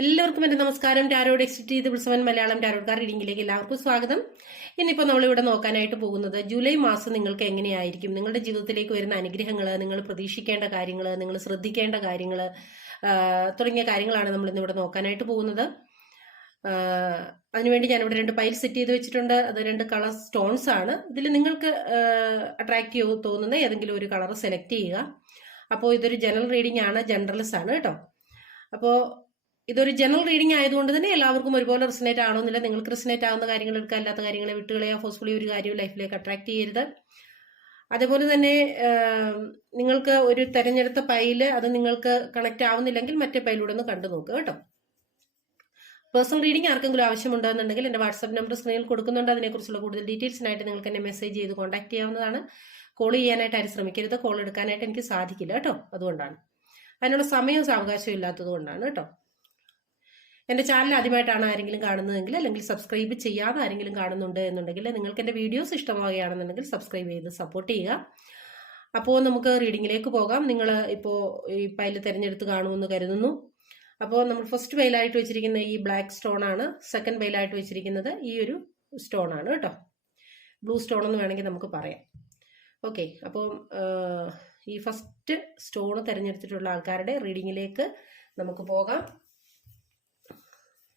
എല്ലാവർക്കും എന്റെ നമസ്കാരം. ടാരോഡ് എക്സിറ്റ് ചെയ്ത് വിളിച്ചവൻ മലയാളം ടാരോഡ്കാർ റീഡിംഗിലേക്ക് എല്ലാവർക്കും സ്വാഗതം. ഇന്നിപ്പോൾ നമ്മളിവിടെ നോക്കാനായിട്ട് പോകുന്നത് ജൂലൈ മാസം നിങ്ങൾക്ക് എങ്ങനെയായിരിക്കും, നിങ്ങളുടെ ജീവിതത്തിലേക്ക് വരുന്ന അനുഗ്രഹങ്ങൾ, നിങ്ങൾ പ്രതീക്ഷിക്കേണ്ട കാര്യങ്ങൾ, നിങ്ങൾ ശ്രദ്ധിക്കേണ്ട കാര്യങ്ങൾ തുടങ്ങിയ കാര്യങ്ങളാണ് നമ്മൾ ഇന്നിവിടെ നോക്കാനായിട്ട് പോകുന്നത്. അതിനുവേണ്ടി ഞാനിവിടെ 2 പൈൽ സെറ്റ് ചെയ്ത് വെച്ചിട്ടുണ്ട്. അത് 2 കളർ സ്റ്റോൺസ് ആണ്. ഇതിൽ നിങ്ങൾക്ക് അട്രാക്റ്റീവ് തോന്നുന്ന ഏതെങ്കിലും ഒരു കളർ സെലക്ട് ചെയ്യുക. അപ്പോൾ ഇതൊരു ജനറൽ റീഡിംഗ് ആണ്, ജനറൽസ് ആണ് കേട്ടോ. അപ്പോൾ ഇതൊരു ജനറൽ റീഡിംഗ് ആയതുകൊണ്ട് തന്നെ എല്ലാവർക്കും ഒരുപോലെ റിസനേറ്റ് ആവണമെന്നില്ല. നിങ്ങൾക്ക് റിസനേറ്റ് ആവുന്ന കാര്യങ്ങൾ എടുക്കുക, അല്ലാത്ത കാര്യങ്ങളെ വിട്ടുകളയോ ഫോഴ്സ്ഫുള്ളി ഒരു കാര്യവും ലൈഫിലേക്ക് അട്രാക്ട് ചെയ്യരുത്. അതേപോലെ തന്നെ നിങ്ങൾക്ക് ഒരു തെരഞ്ഞെടുത്ത പൈല് അത് നിങ്ങൾക്ക് കണക്ട് ആവുന്നില്ലെങ്കിൽ മറ്റേ പൈലൂടെ ഒന്ന് കണ്ടു നോക്കുക കേട്ടോ. പേഴ്സണൽ റീഡിംഗ് ആർക്കെങ്കിലും ആവശ്യമുണ്ടെന്നുണ്ടെങ്കിൽ എൻ്റെ വാട്സ്ആപ്പ് നമ്പർ സ്ക്രീനിൽ കൊടുക്കുന്നുണ്ട്. അതിനെക്കുറിച്ചുള്ള കൂടുതൽ ഡീറ്റെയിൽസിനായിട്ട് നിങ്ങൾക്ക് എന്നെ മെസ്സേജ് ചെയ്ത് കോൺടാക്ട് ചെയ്യാവുന്നതാണ്. കോൾ ചെയ്യാനായിട്ട് ആരും ശ്രമിക്കരുത്. കോൾ എടുക്കാനായിട്ട് എനിക്ക് സാധിക്കില്ല കേട്ടോ. അതുകൊണ്ടാണ്, അതിനുള്ള സമയവും സാവകാശവും ഇല്ലാത്തത് കൊണ്ടാണ് കേട്ടോ. എൻ്റെ ചാനൽ ആദ്യമായിട്ടാണ് ആരെങ്കിലും കാണുന്നതെങ്കിൽ, അല്ലെങ്കിൽ സബ്സ്ക്രൈബ് ചെയ്യാതെ ആരെങ്കിലും കാണുന്നുണ്ട് എന്നുണ്ടെങ്കിൽ, നിങ്ങൾക്ക് എൻ്റെ വീഡിയോസ് ഇഷ്ടമാവുകയാണെന്നുണ്ടെങ്കിൽ സബ്സ്ക്രൈബ് ചെയ്ത് സപ്പോർട്ട് ചെയ്യുക. അപ്പോൾ നമുക്ക് റീഡിങ്ങിലേക്ക് പോകാം. നിങ്ങൾ ഇപ്പോൾ ഈ പൈല് തിരഞ്ഞെടുത്ത് കാണുമെന്ന് കരുതുന്നു. അപ്പോൾ നമ്മൾ ഫസ്റ്റ് പൈലായിട്ട് വെച്ചിരിക്കുന്ന ഈ ബ്ലാക്ക് സ്റ്റോൺ ആണ്. സെക്കൻഡ് പൈലായിട്ട് വെച്ചിരിക്കുന്നത് ഈ ഒരു സ്റ്റോൺ ആണ് കേട്ടോ. ബ്ലൂ സ്റ്റോൺ എന്ന് വേണമെങ്കിൽ നമുക്ക് പറയാം. ഓക്കെ, അപ്പോൾ ഈ ഫസ്റ്റ് സ്റ്റോൺ തിരഞ്ഞെടുത്തിട്ടുള്ള ആൾക്കാരുടെ റീഡിങ്ങിലേക്ക് നമുക്ക് പോകാം.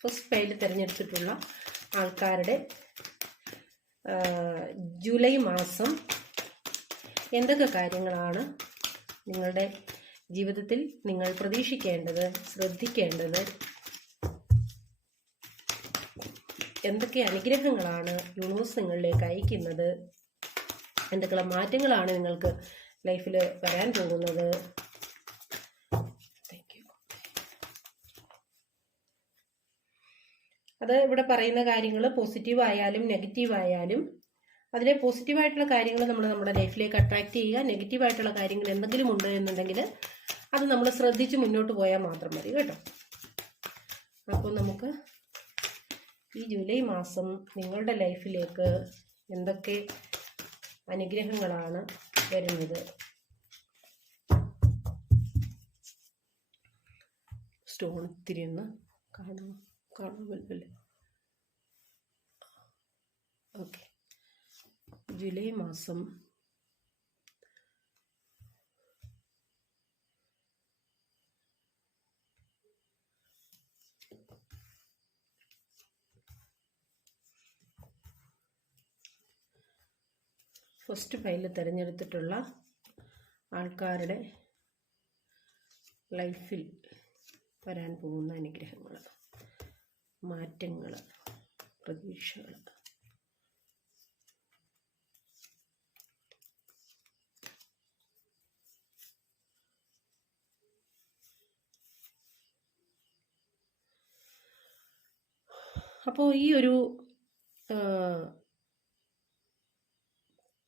ഫസ്റ്റ് പൈൽ തിരഞ്ഞെടുത്തിട്ടുള്ള ആൾക്കാരുടെ ജൂലൈ മാസം എന്തൊക്കെ കാര്യങ്ങളാണ് നിങ്ങളുടെ ജീവിതത്തിൽ നിങ്ങൾ പ്രതീക്ഷിക്കേണ്ടത്, ശ്രദ്ധിക്കേണ്ടത്, എന്തൊക്കെ അനുഗ്രഹങ്ങളാണ് യൂണിവേഴ്സ് നിങ്ങളിലേക്ക് അയക്കുന്നത്, എന്തൊക്കെ മാറ്റങ്ങളാണ് നിങ്ങൾക്ക് ലൈഫിൽ വരാൻ പോകുന്നത്. അത് ഇവിടെ പറയുന്ന കാര്യങ്ങൾ പോസിറ്റീവ് ആയാലും നെഗറ്റീവ് ആയാലും, അതിലെ പോസിറ്റീവായിട്ടുള്ള കാര്യങ്ങൾ നമ്മൾ നമ്മുടെ ലൈഫിലേക്ക് അട്രാക്ട് ചെയ്യുക. നെഗറ്റീവായിട്ടുള്ള കാര്യങ്ങൾ എന്തെങ്കിലും ഉണ്ട് എന്നുണ്ടെങ്കിൽ അത് നമ്മൾ ശ്രദ്ധിച്ച് മുന്നോട്ട് പോയാൽ മാത്രം മതി കേട്ടോ. അപ്പോൾ നമുക്ക് ഈ ജൂലൈ മാസം നിങ്ങളുടെ ലൈഫിലേക്ക് എന്തൊക്കെ അനുഗ്രഹങ്ങളാണ് വരുന്നത്. സ്റ്റോൺ തിരിയുന്ന കാണുമല്ലേ. ഓക്കെ, ജൂലൈ മാസം ഫസ്റ്റ് ഫയലിൽ തിരഞ്ഞെടുത്തിട്ടുള്ള ആൾക്കാരുടെ ലൈഫിൽ വരാൻ പോകുന്ന അനുഗ്രഹങ്ങൾ, മാറ്റങ്ങൾ, പ്രതീക്ഷകൾ. അപ്പോൾ ഈ ഒരു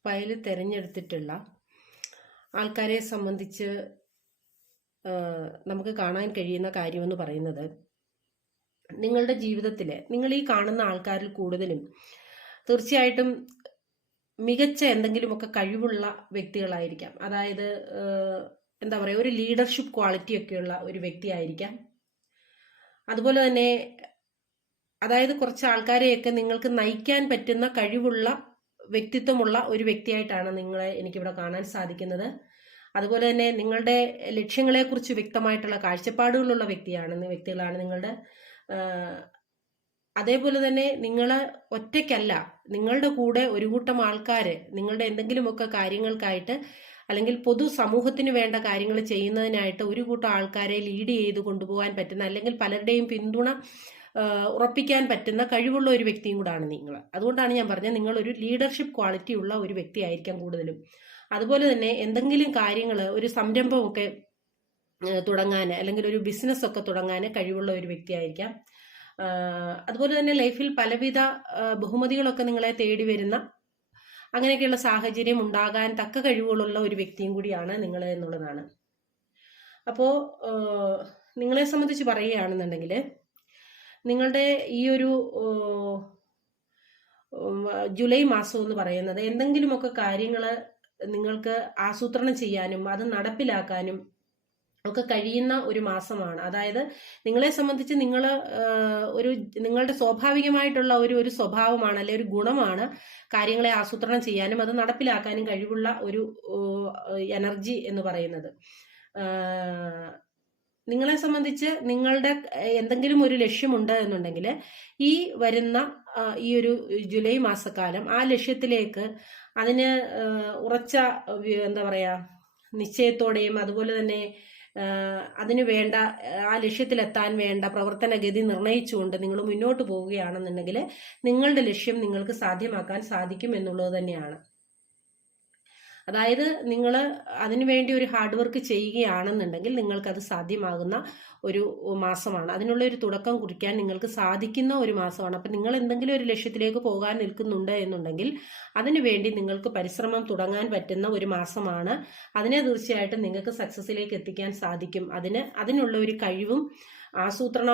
ഫയൽ തിരഞ്ഞെടുത്തിട്ടുള്ള ആൾക്കാരെ സംബന്ധിച്ച് നമുക്ക് കാണാൻ കഴിയുന്ന കാര്യമെന്ന് പറയുന്നത്, നിങ്ങളുടെ ജീവിതത്തിൽ നിങ്ങൾ ഈ കാണുന്ന ആൾക്കാരിൽ കൂടുതലും തീർച്ചയായിട്ടും മികച്ച എന്തെങ്കിലുമൊക്കെ കഴിവുള്ള വ്യക്തികളായിരിക്കാം. അതായത് എന്താ പറയുക, ഒരു ലീഡർഷിപ്പ് ക്വാളിറ്റി ഒക്കെയുള്ള ഒരു വ്യക്തിയായിരിക്കാം. അതുപോലെ തന്നെ അതായത് കുറച്ച് ആൾക്കാരെയൊക്കെ നിങ്ങൾക്ക് നയിക്കാൻ പറ്റുന്ന കഴിവുള്ള വ്യക്തിത്വമുള്ള ഒരു വ്യക്തിയായിട്ടാണ് നിങ്ങളെ എനിക്കിവിടെ കാണാൻ സാധിക്കുന്നത്. അതുപോലെ തന്നെ നിങ്ങളുടെ ലക്ഷ്യങ്ങളെക്കുറിച്ച് വ്യക്തമായിട്ടുള്ള കാഴ്ചപ്പാടുകളുള്ള വ്യക്തികളാണ് നിങ്ങളുടെ. അതേപോലെ തന്നെ നിങ്ങൾ ഒറ്റയ്ക്കല്ല, നിങ്ങളുടെ കൂടെ ഒരു കൂട്ടം ആൾക്കാർ നിങ്ങളുടെ എന്തെങ്കിലുമൊക്കെ കാര്യങ്ങൾക്കായിട്ട് അല്ലെങ്കിൽ പൊതു സമൂഹത്തിന് വേണ്ട കാര്യങ്ങൾ ചെയ്യുന്നതിനായിട്ട് ഒരു കൂട്ടം ആൾക്കാരെ ലീഡ് ചെയ്ത് കൊണ്ടുപോകാൻ പറ്റുന്ന, അല്ലെങ്കിൽ പലരുടെയും പിന്തുണ ഉറപ്പിക്കാൻ പറ്റുന്ന കഴിവുള്ള ഒരു വ്യക്തിയും കൂടാണ് നിങ്ങൾ. അതുകൊണ്ടാണ് ഞാൻ പറഞ്ഞത്, നിങ്ങളൊരു ലീഡർഷിപ്പ് ക്വാളിറ്റി ഉള്ള ഒരു വ്യക്തി ആയിരിക്കാം കൂടുതലും. അതുപോലെ തന്നെ എന്തെങ്കിലും കാര്യങ്ങൾ, ഒരു സംരംഭമൊക്കെ തുടങ്ങാൻ അല്ലെങ്കിൽ ഒരു ബിസിനസ് ഒക്കെ തുടങ്ങാൻ കഴിവുള്ള ഒരു വ്യക്തിയായിരിക്കാം. അതുപോലെ തന്നെ ലൈഫിൽ പലവിധ ബഹുമതികളൊക്കെ നിങ്ങളെ തേടി വരുന്ന, അങ്ങനെയൊക്കെയുള്ള സാഹചര്യം ഉണ്ടാകാൻ തക്ക കഴിവുകളുള്ള ഒരു വ്യക്തിയും കൂടിയാണ് നിങ്ങൾ എന്നുള്ളതാണ്. അപ്പോൾ നിങ്ങളെ സംബന്ധിച്ച് പറയുകയാണെന്നുണ്ടെങ്കിൽ, നിങ്ങളുടെ ഈ ഒരു ജൂലൈ മാസം എന്ന് പറയുന്നത് എന്തെങ്കിലുമൊക്കെ കാര്യങ്ങൾ നിങ്ങൾക്ക് ആസൂത്രണം ചെയ്യാനും അത് നടപ്പിലാക്കാനും ഒക്കെ കഴിയുന്ന ഒരു മാസമാണ്. അതായത് നിങ്ങളെ സംബന്ധിച്ച് നിങ്ങളുടെ സ്വാഭാവികമായിട്ടുള്ള ഒരു സ്വഭാവമാണ്, അല്ലെ ഒരു ഗുണമാണ് കാര്യങ്ങളെ ആസൂത്രണം ചെയ്യാനും അത് നടപ്പിലാക്കാനും കഴിവുള്ള ഒരു എനർജി എന്ന് പറയുന്നത്. നിങ്ങളെ സംബന്ധിച്ച് നിങ്ങളുടെ എന്തെങ്കിലും ഒരു ലക്ഷ്യമുണ്ട് എന്നുണ്ടെങ്കിൽ ഈ വരുന്ന ഈ ഒരു ജൂലൈ മാസക്കാലം ആ ലക്ഷ്യത്തിലേക്ക് അതിന് ഉറച്ച എന്താ പറയാ നിശ്ചയത്തോടെയും അതുപോലെ തന്നെ അതിനു വേണ്ട ആ ലക്ഷ്യത്തിലെത്താൻ വേണ്ട പ്രവർത്തനഗതി നിർണയിച്ചുകൊണ്ട് നിങ്ങൾ മുന്നോട്ട് പോവുകയാണെന്നുണ്ടെങ്കിൽ നിങ്ങളുടെ ലക്ഷ്യം നിങ്ങൾക്ക് സാധ്യമാക്കാൻ സാധിക്കും എന്നുള്ളത് തന്നെയാണ്. അതായത് നിങ്ങൾ അതിനുവേണ്ടി ഒരു ഹാർഡ് വർക്ക് ചെയ്യുകയാണെന്നുണ്ടെങ്കിൽ നിങ്ങൾക്കത് സാധ്യമാകുന്ന ഒരു മാസമാണ്. അതിനുള്ള ഒരു തുടക്കം കുറിക്കാൻ നിങ്ങൾക്ക് സാധിക്കുന്ന ഒരു മാസമാണ്. അപ്പം നിങ്ങൾ എന്തെങ്കിലും ഒരു ലക്ഷ്യത്തിലേക്ക് പോകാൻ നിൽക്കുന്നുണ്ട് എന്നുണ്ടെങ്കിൽ അതിനുവേണ്ടി നിങ്ങൾക്ക് പരിശ്രമം തുടങ്ങാൻ പറ്റുന്ന ഒരു മാസമാണ്. അതിനെ തീർച്ചയായിട്ടും നിങ്ങൾക്ക് സക്സസിലേക്ക് എത്തിക്കാൻ സാധിക്കും. അതിനുള്ള ഒരു കഴിവും ആസൂത്രണ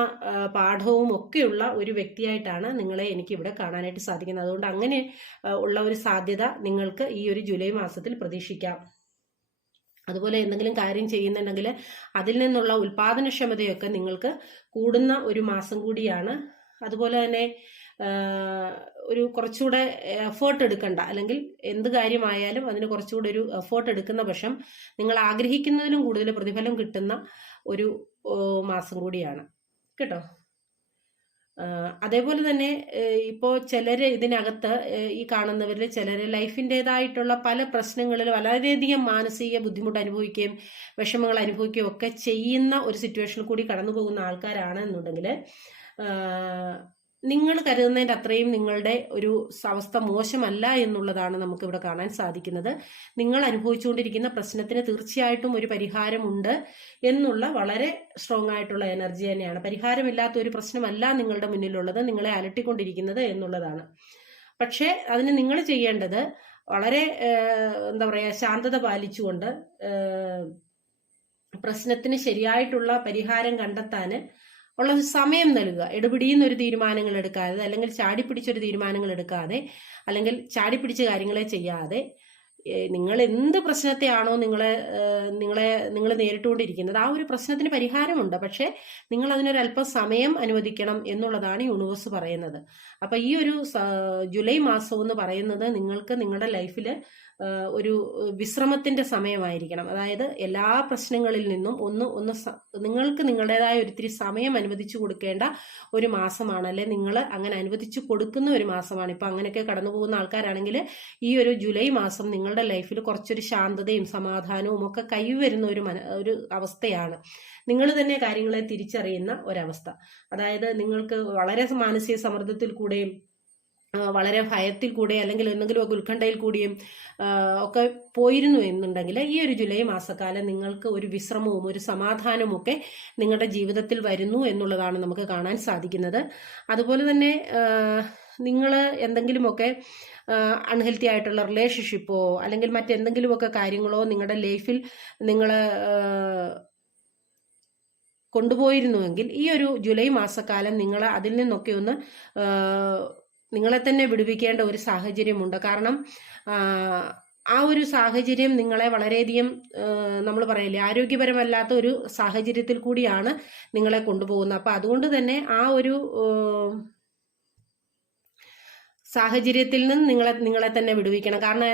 പാഠവും ഒക്കെയുള്ള ഒരു വ്യക്തിയായിട്ടാണ് നിങ്ങളെ എനിക്ക് ഇവിടെ കാണാനായിട്ട് സാധിക്കുന്നത്. അതുകൊണ്ട് അങ്ങനെ ഉള്ള ഒരു സാധ്യത നിങ്ങൾക്ക് ഈ ഒരു ജൂലൈ മാസത്തിൽ പ്രതീക്ഷിക്കാം. അതുപോലെ എന്തെങ്കിലും കാര്യം ചെയ്യുന്നുണ്ടെങ്കിൽ അതിൽ നിന്നുള്ള ഉൽപാദനക്ഷമതയൊക്കെ നിങ്ങൾക്ക് കൂടുന്ന ഒരു മാസം കൂടിയാണ്. അതുപോലെ തന്നെ ഒരു കുറച്ചുകൂടെ എഫേർട്ട് എടുക്കണ്ട, അല്ലെങ്കിൽ എന്ത് കാര്യമായാലും അതിന് കുറച്ചുകൂടെ ഒരു എഫേർട്ട് എടുക്കുന്ന പക്ഷം നിങ്ങൾ ആഗ്രഹിക്കുന്നതിലും കൂടുതൽ പ്രതിഫലം കിട്ടുന്ന ഒരു മാസം കൂടിയാണ് കേട്ടോ. അതേപോലെ തന്നെ ഇപ്പോൾ ചിലര് ഇതിനകത്ത് ഈ കാണുന്നവരിൽ ചിലര് ലൈഫിൻ്റെതായിട്ടുള്ള പല പ്രശ്നങ്ങളിൽ വളരെയധികം മാനസിക ബുദ്ധിമുട്ട് അനുഭവിക്കുകയും വിഷമങ്ങൾ അനുഭവിക്കുകയും ഒക്കെ ചെയ്യുന്ന ഒരു സിറ്റുവേഷനിൽ കൂടി കടന്നു പോകുന്ന ആൾക്കാരാണ് എന്നുണ്ടെങ്കിൽ നിങ്ങൾ കരുതുന്നതിൻ്റെ അത്രയും നിങ്ങളുടെ ഒരു അവസ്ഥ മോശമല്ല എന്നുള്ളതാണ് നമുക്കിവിടെ കാണാൻ സാധിക്കുന്നത്. നിങ്ങൾ അനുഭവിച്ചുകൊണ്ടിരിക്കുന്ന പ്രശ്നത്തിന് തീർച്ചയായിട്ടും ഒരു പരിഹാരമുണ്ട് എന്നുള്ള വളരെ സ്ട്രോങ് ആയിട്ടുള്ള എനർജി തന്നെയാണ്. പരിഹാരമില്ലാത്ത ഒരു പ്രശ്നമല്ല നിങ്ങളുടെ മുന്നിലുള്ളത്, നിങ്ങളെ അലട്ടിക്കൊണ്ടിരിക്കുന്നത് എന്നുള്ളതാണ്. പക്ഷേ അതിന് നിങ്ങൾ ചെയ്യേണ്ടത് വളരെ എന്താ പറയുക ശാന്തത പാലിച്ചുകൊണ്ട് പ്രശ്നത്തിന് ശരിയായിട്ടുള്ള പരിഹാരം കണ്ടെത്താൻ ഉള്ള സമയം നൽകുക. എടുപിടിയുന്നൊരു തീരുമാനങ്ങൾ എടുക്കാതെ, അല്ലെങ്കിൽ ചാടിപ്പിടിച്ചൊരു തീരുമാനങ്ങൾ എടുക്കാതെ, അല്ലെങ്കിൽ ചാടിപ്പിടിച്ച കാര്യങ്ങളെ ചെയ്യാതെ നിങ്ങൾ എന്ത് പ്രശ്നത്തെയാണോ നിങ്ങൾ നേരിട്ടുകൊണ്ടിരിക്കുന്നത് ആ ഒരു പ്രശ്നത്തിന് പരിഹാരമുണ്ട്. പക്ഷെ നിങ്ങൾ അതിനൊരല്പം സമയം അനുവദിക്കണം എന്നുള്ളതാണ് യൂണിവേഴ്സ് പറയുന്നത്. അപ്പൊ ഈ ഒരു ജൂലൈ മാസം എന്ന് പറയുന്നത് നിങ്ങൾക്ക് നിങ്ങളുടെ ലൈഫിൽ ഒരു വിശ്രമത്തിന്റെ സമയമായിരിക്കണം. അതായത് എല്ലാ പ്രശ്നങ്ങളിൽ നിന്നും നിങ്ങൾക്ക് നിങ്ങളുടേതായ ഒരിത്തിരി സമയം അനുവദിച്ചു കൊടുക്കേണ്ട ഒരു മാസമാണ്, അല്ലെ നിങ്ങൾ അങ്ങനെ അനുവദിച്ചു കൊടുക്കുന്ന ഒരു മാസമാണ്. ഇപ്പൊ അങ്ങനെയൊക്കെ കടന്നു പോകുന്ന ആൾക്കാരാണെങ്കിൽ ഈ ഒരു ജൂലൈ മാസം നിങ്ങളുടെ ലൈഫിൽ കുറച്ചൊരു ശാന്തതയും സമാധാനവും ഒക്കെ കൈവരുന്ന ഒരു അവസ്ഥയാണ്. നിങ്ങൾ തന്നെ കാര്യങ്ങളെ തിരിച്ചറിയുന്ന ഒരവസ്ഥ. അതായത് നിങ്ങൾക്ക് വളരെ മാനസിക സമ്മർദ്ദത്തിൽ കൂടെയും വളരെ ഭയത്തിൽ കൂടെ അല്ലെങ്കിൽ എന്തെങ്കിലുമൊക്കെ ഉത്കണ്ഠയിൽ കൂടിയും ഒക്കെ പോയിരുന്നു എന്നുണ്ടെങ്കിൽ ഈ ഒരു ജൂലൈ മാസക്കാലം നിങ്ങൾക്ക് ഒരു വിശ്രമവും ഒരു സമാധാനവും ഒക്കെ നിങ്ങളുടെ ജീവിതത്തിൽ വരുന്നു എന്നുള്ളതാണ് നമുക്ക് കാണാൻ സാധിക്കുന്നത്. അതുപോലെ തന്നെ നിങ്ങൾ എന്തെങ്കിലുമൊക്കെ അൺഹെൽത്തി ആയിട്ടുള്ള റിലേഷൻഷിപ്പോ അല്ലെങ്കിൽ മറ്റെന്തെങ്കിലുമൊക്കെ കാര്യങ്ങളോ നിങ്ങളുടെ ലൈഫിൽ നിങ്ങൾ കൊണ്ടുപോയിരുന്നുവെങ്കിൽ ഈ ഒരു ജൂലൈ മാസക്കാലം നിങ്ങൾ അതിൽ നിന്നൊക്കെ ഒന്ന് നിങ്ങളെ തന്നെ വിടുവിക്കേണ്ട ഒരു സാഹചര്യമുണ്ട്. കാരണം ആ ഒരു സാഹചര്യം നിങ്ങളെ വളരെയധികം നമ്മൾ പറയില്ലേ ആരോഗ്യപരമല്ലാത്ത ഒരു സാഹചര്യത്തിൽ കൂടിയാണ് നിങ്ങളെ കൊണ്ടുപോകുന്നത്. അപ്പൊ അതുകൊണ്ട് തന്നെ ആ ഒരു സാഹചര്യത്തിൽ നിന്ന് നിങ്ങളെ തന്നെ വിടുവിക്കണം. കാരണം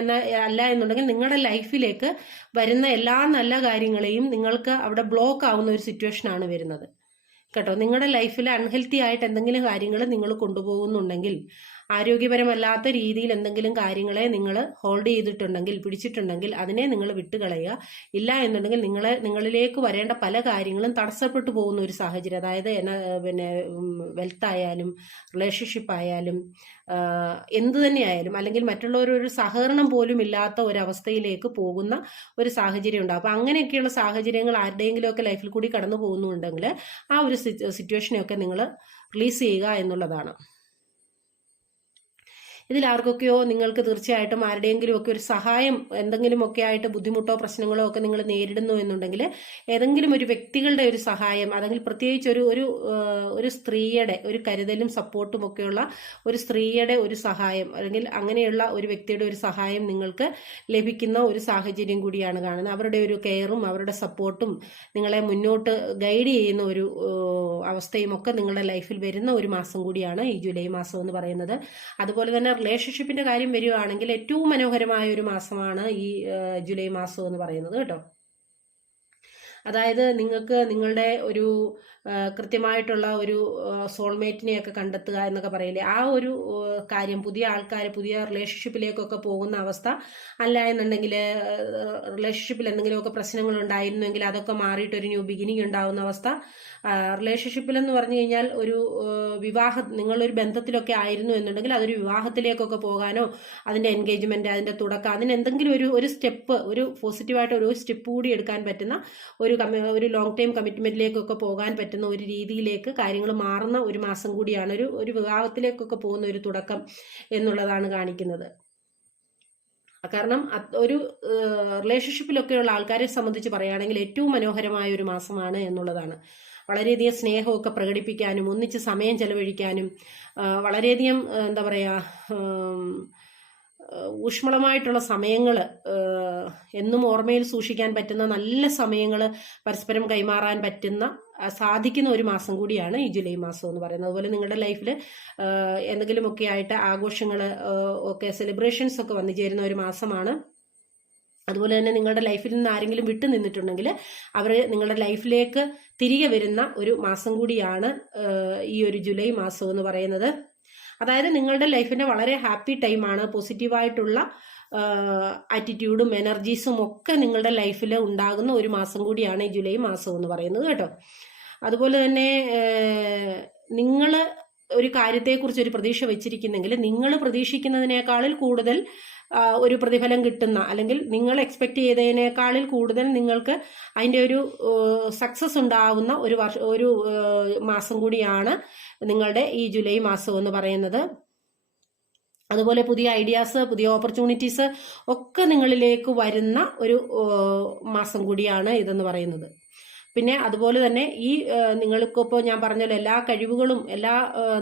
അല്ല എന്നുണ്ടെങ്കിൽ നിങ്ങളുടെ ലൈഫിലേക്ക് വരുന്ന എല്ലാ നല്ല കാര്യങ്ങളെയും നിങ്ങൾക്ക് അവിടെ ബ്ലോക്ക് ആവുന്ന ഒരു സിറ്റുവേഷനാണ് വരുന്നത് കേട്ടോ. നിങ്ങളുടെ ലൈഫിൽ അൺഹെൽത്തി ആയിട്ട് എന്തെങ്കിലും കാര്യങ്ങൾ നിങ്ങൾ കൊണ്ടുപോകുന്നുണ്ടെങ്കിൽ, ആരോഗ്യപരമല്ലാത്ത രീതിയിൽ എന്തെങ്കിലും കാര്യങ്ങളെ നിങ്ങൾ ഹോൾഡ് ചെയ്തിട്ടുണ്ടെങ്കിൽ, പിടിച്ചിട്ടുണ്ടെങ്കിൽ അതിനെ നിങ്ങൾ വിട്ടുകളയുക. ഇല്ല എന്നുണ്ടെങ്കിൽ നിങ്ങളിലേക്ക് വരേണ്ട പല കാര്യങ്ങളും തടസ്സപ്പെട്ടു പോകുന്ന ഒരു സാഹചര്യം, അതായത് വെൽത്ത് ആയാലും റിലേഷൻഷിപ്പ് ആയാലും എന്തു തന്നെയായാലും, അല്ലെങ്കിൽ മറ്റുള്ളവരൊരു സഹകരണം പോലും ഇല്ലാത്ത ഒരവസ്ഥയിലേക്ക് പോകുന്ന ഒരു സാഹചര്യം ഉണ്ടാകും. അപ്പം അങ്ങനെയൊക്കെയുള്ള സാഹചര്യങ്ങൾ ആരുടെയെങ്കിലും ഒക്കെ ലൈഫിൽ കൂടി കടന്നു പോകുന്നുണ്ടെങ്കിൽ ആ ഒരു സിറ്റുവേഷനെയൊക്കെ നിങ്ങൾ റിലീസ് ചെയ്യുക എന്നുള്ളതാണ്. ഇതിൽ ആർക്കൊക്കെയോ നിങ്ങൾക്ക് തീർച്ചയായിട്ടും ആരുടെയെങ്കിലും ഒക്കെ ഒരു സഹായം എന്തെങ്കിലുമൊക്കെ ആയിട്ട് ബുദ്ധിമുട്ടോ പ്രശ്നങ്ങളോ ഒക്കെ നിങ്ങൾ നേരിടുന്നു എന്നുണ്ടെങ്കിൽ ഏതെങ്കിലും ഒരു വ്യക്തികളുടെ ഒരു സഹായം, അല്ലെങ്കിൽ പ്രത്യേകിച്ച് ഒരു സ്ത്രീയുടെ ഒരു കരുതലും സപ്പോർട്ടും ഒക്കെയുള്ള ഒരു സ്ത്രീയുടെ ഒരു സഹായം, അല്ലെങ്കിൽ അങ്ങനെയുള്ള ഒരു വ്യക്തിയുടെ ഒരു സഹായം നിങ്ങൾക്ക് ലഭിക്കുന്ന ഒരു സാഹചര്യം കൂടിയാണ് കാണുന്നത്. അവരുടെ ഒരു കെയറും അവരുടെ സപ്പോർട്ടും നിങ്ങളെ മുന്നോട്ട് ഗൈഡ് ചെയ്യുന്ന ഒരു അവസ്ഥയും ഒക്കെ നിങ്ങളുടെ ലൈഫിൽ വരുന്ന ഒരു മാസം കൂടിയാണ് ഈ ജൂലൈ മാസം എന്ന് പറയുന്നത്. അതുപോലെ തന്നെ റിലേഷൻഷിപ്പിന്റെ കാര്യം വരികയാണെങ്കിൽ ഏറ്റവും മനോഹരമായ ഒരു മാസമാണ് ഈ ജൂലൈ മാസം എന്ന് പറയുന്നത് കേട്ടോ. അതായത് നിങ്ങൾക്ക് നിങ്ങളുടെ ഒരു കൃത്യമായിട്ടുള്ള ഒരു സോൾമേറ്റിനെയൊക്കെ കണ്ടെത്തുക എന്നൊക്കെ പറയില്ലേ, ആ ഒരു കാര്യം പുതിയ ആൾക്കാർ പുതിയ റിലേഷൻഷിപ്പിലേക്കൊക്കെ പോകുന്ന അവസ്ഥ. അല്ല എന്നുണ്ടെങ്കിൽ റിലേഷൻഷിപ്പിൽ എന്തെങ്കിലുമൊക്കെ പ്രശ്നങ്ങൾ ഉണ്ടായിരുന്നെങ്കിൽ അതൊക്കെ മാറിയിട്ട് ഒരു ന്യൂ ബിഗിനിങ് ഉണ്ടാവുന്ന അവസ്ഥ. റിലേഷൻഷിപ്പിൽ എന്ന് പറഞ്ഞു കഴിഞ്ഞാൽ ഒരു നിങ്ങളൊരു ബന്ധത്തിലൊക്കെ ആയിരുന്നു എന്നുണ്ടെങ്കിൽ അതൊരു വിവാഹത്തിലേക്കൊക്കെ പോകാനോ അതിന്റെ എൻഗേജ്മെന്റ്, അതിന്റെ തുടക്കം, അതിന് എന്തെങ്കിലും ഒരു സ്റ്റെപ്പ്, ഒരു പോസിറ്റീവായിട്ട് ഒരു സ്റ്റെപ്പ് കൂടി എടുക്കാൻ പറ്റുന്ന ഒരു ലോങ് ടൈം കമ്മിറ്റ്മെന്റിലേക്കൊക്കെ പോകാൻ പറ്റുന്ന ഒരു രീതിയിലേക്ക് കാര്യങ്ങൾ മാറുന്ന ഒരു മാസം കൂടിയാണ്. ഒരു വിവാഹത്തിലേക്കൊക്കെ പോകുന്ന ഒരു തുടക്കം എന്നുള്ളതാണ് കാണിക്കുന്നത്. കാരണം ഒരു റിലേഷൻഷിപ്പിലൊക്കെയുള്ള ആൾക്കാരെ സംബന്ധിച്ച് പറയുകയാണെങ്കിൽ ഏറ്റവും മനോഹരമായ ഒരു മാസമാണ് എന്നുള്ളതാണ്. വളരെയധികം സ്നേഹമൊക്കെ പ്രകടിപ്പിക്കാനും ഒന്നിച്ച് സമയം ചെലവഴിക്കാനും വളരെയധികം എന്താ പറയുക ഊഷ്മളമായിട്ടുള്ള സമയങ്ങൾ, എന്നും ഓർമ്മയിൽ സൂക്ഷിക്കാൻ പറ്റുന്ന നല്ല സമയങ്ങൾ പരസ്പരം കൈമാറാൻ സാധിക്കുന്ന ഒരു മാസം കൂടിയാണ് ഈ ജൂലൈ മാസം എന്ന് പറയുന്നത്. അതുപോലെ നിങ്ങളുടെ ലൈഫിൽ എന്തെങ്കിലുമൊക്കെ ആയിട്ട് ആഘോഷങ്ങൾ ഒക്കെ സെലിബ്രേഷൻസ് ഒക്കെ വന്നു ചേരുന്ന ഒരു മാസമാണ്. അതുപോലെ തന്നെ നിങ്ങളുടെ ലൈഫിൽ നിന്ന് ആരെങ്കിലും വിട്ടു നിന്നിട്ടുണ്ടെങ്കിൽ അവർ നിങ്ങളുടെ ലൈഫിലേക്ക് തിരികെ വരുന്ന ഒരു മാസം കൂടിയാണ് ഈ ഒരു ജൂലൈ മാസം എന്ന് പറയുന്നത്. അതായത് നിങ്ങളുടെ ലൈഫിന്റെ വളരെ ഹാപ്പി ടൈമാണ്. പോസിറ്റീവായിട്ടുള്ള ആറ്റിറ്റ്യൂഡും എനർജീസും ഒക്കെ നിങ്ങളുടെ ലൈഫിൽ ഉണ്ടാകുന്ന ഒരു മാസം കൂടിയാണ് ഈ ജൂലൈ മാസം എന്ന് പറയുന്നത് കേട്ടോ. അതുപോലെ തന്നെ നിങ്ങൾ ഒരു കാര്യത്തെക്കുറിച്ച് ഒരു പ്രതീക്ഷ വെച്ചിരിക്കുന്നെങ്കിൽ നിങ്ങൾ പ്രതീക്ഷിക്കുന്നതിനേക്കാളിൽ കൂടുതൽ ഒരു പ്രതിഫലം കിട്ടുന്ന, അല്ലെങ്കിൽ നിങ്ങൾ എക്സ്പെക്ട് ചെയ്തതിനേക്കാളിൽ കൂടുതൽ നിങ്ങൾക്ക് അതിൻ്റെ ഒരു സക്സസ് ഉണ്ടാവുന്ന ഒരു മാസം കൂടിയാണ് നിങ്ങളുടെ ഈ ജൂലൈ മാസം എന്ന് പറയുന്നത്. അതുപോലെ പുതിയ ഐഡിയാസ്, പുതിയ ഓപ്പർച്യൂണിറ്റീസ് ഒക്കെ നിങ്ങളിലേക്ക് വരുന്ന ഒരു മാസം കൂടിയാണ് ഇതെന്ന് പറയുന്നത്. പിന്നെ അതുപോലെ തന്നെ ഈ നിങ്ങൾക്കിപ്പോൾ ഞാൻ പറഞ്ഞല്ലോ എല്ലാ കഴിവുകളും എല്ലാ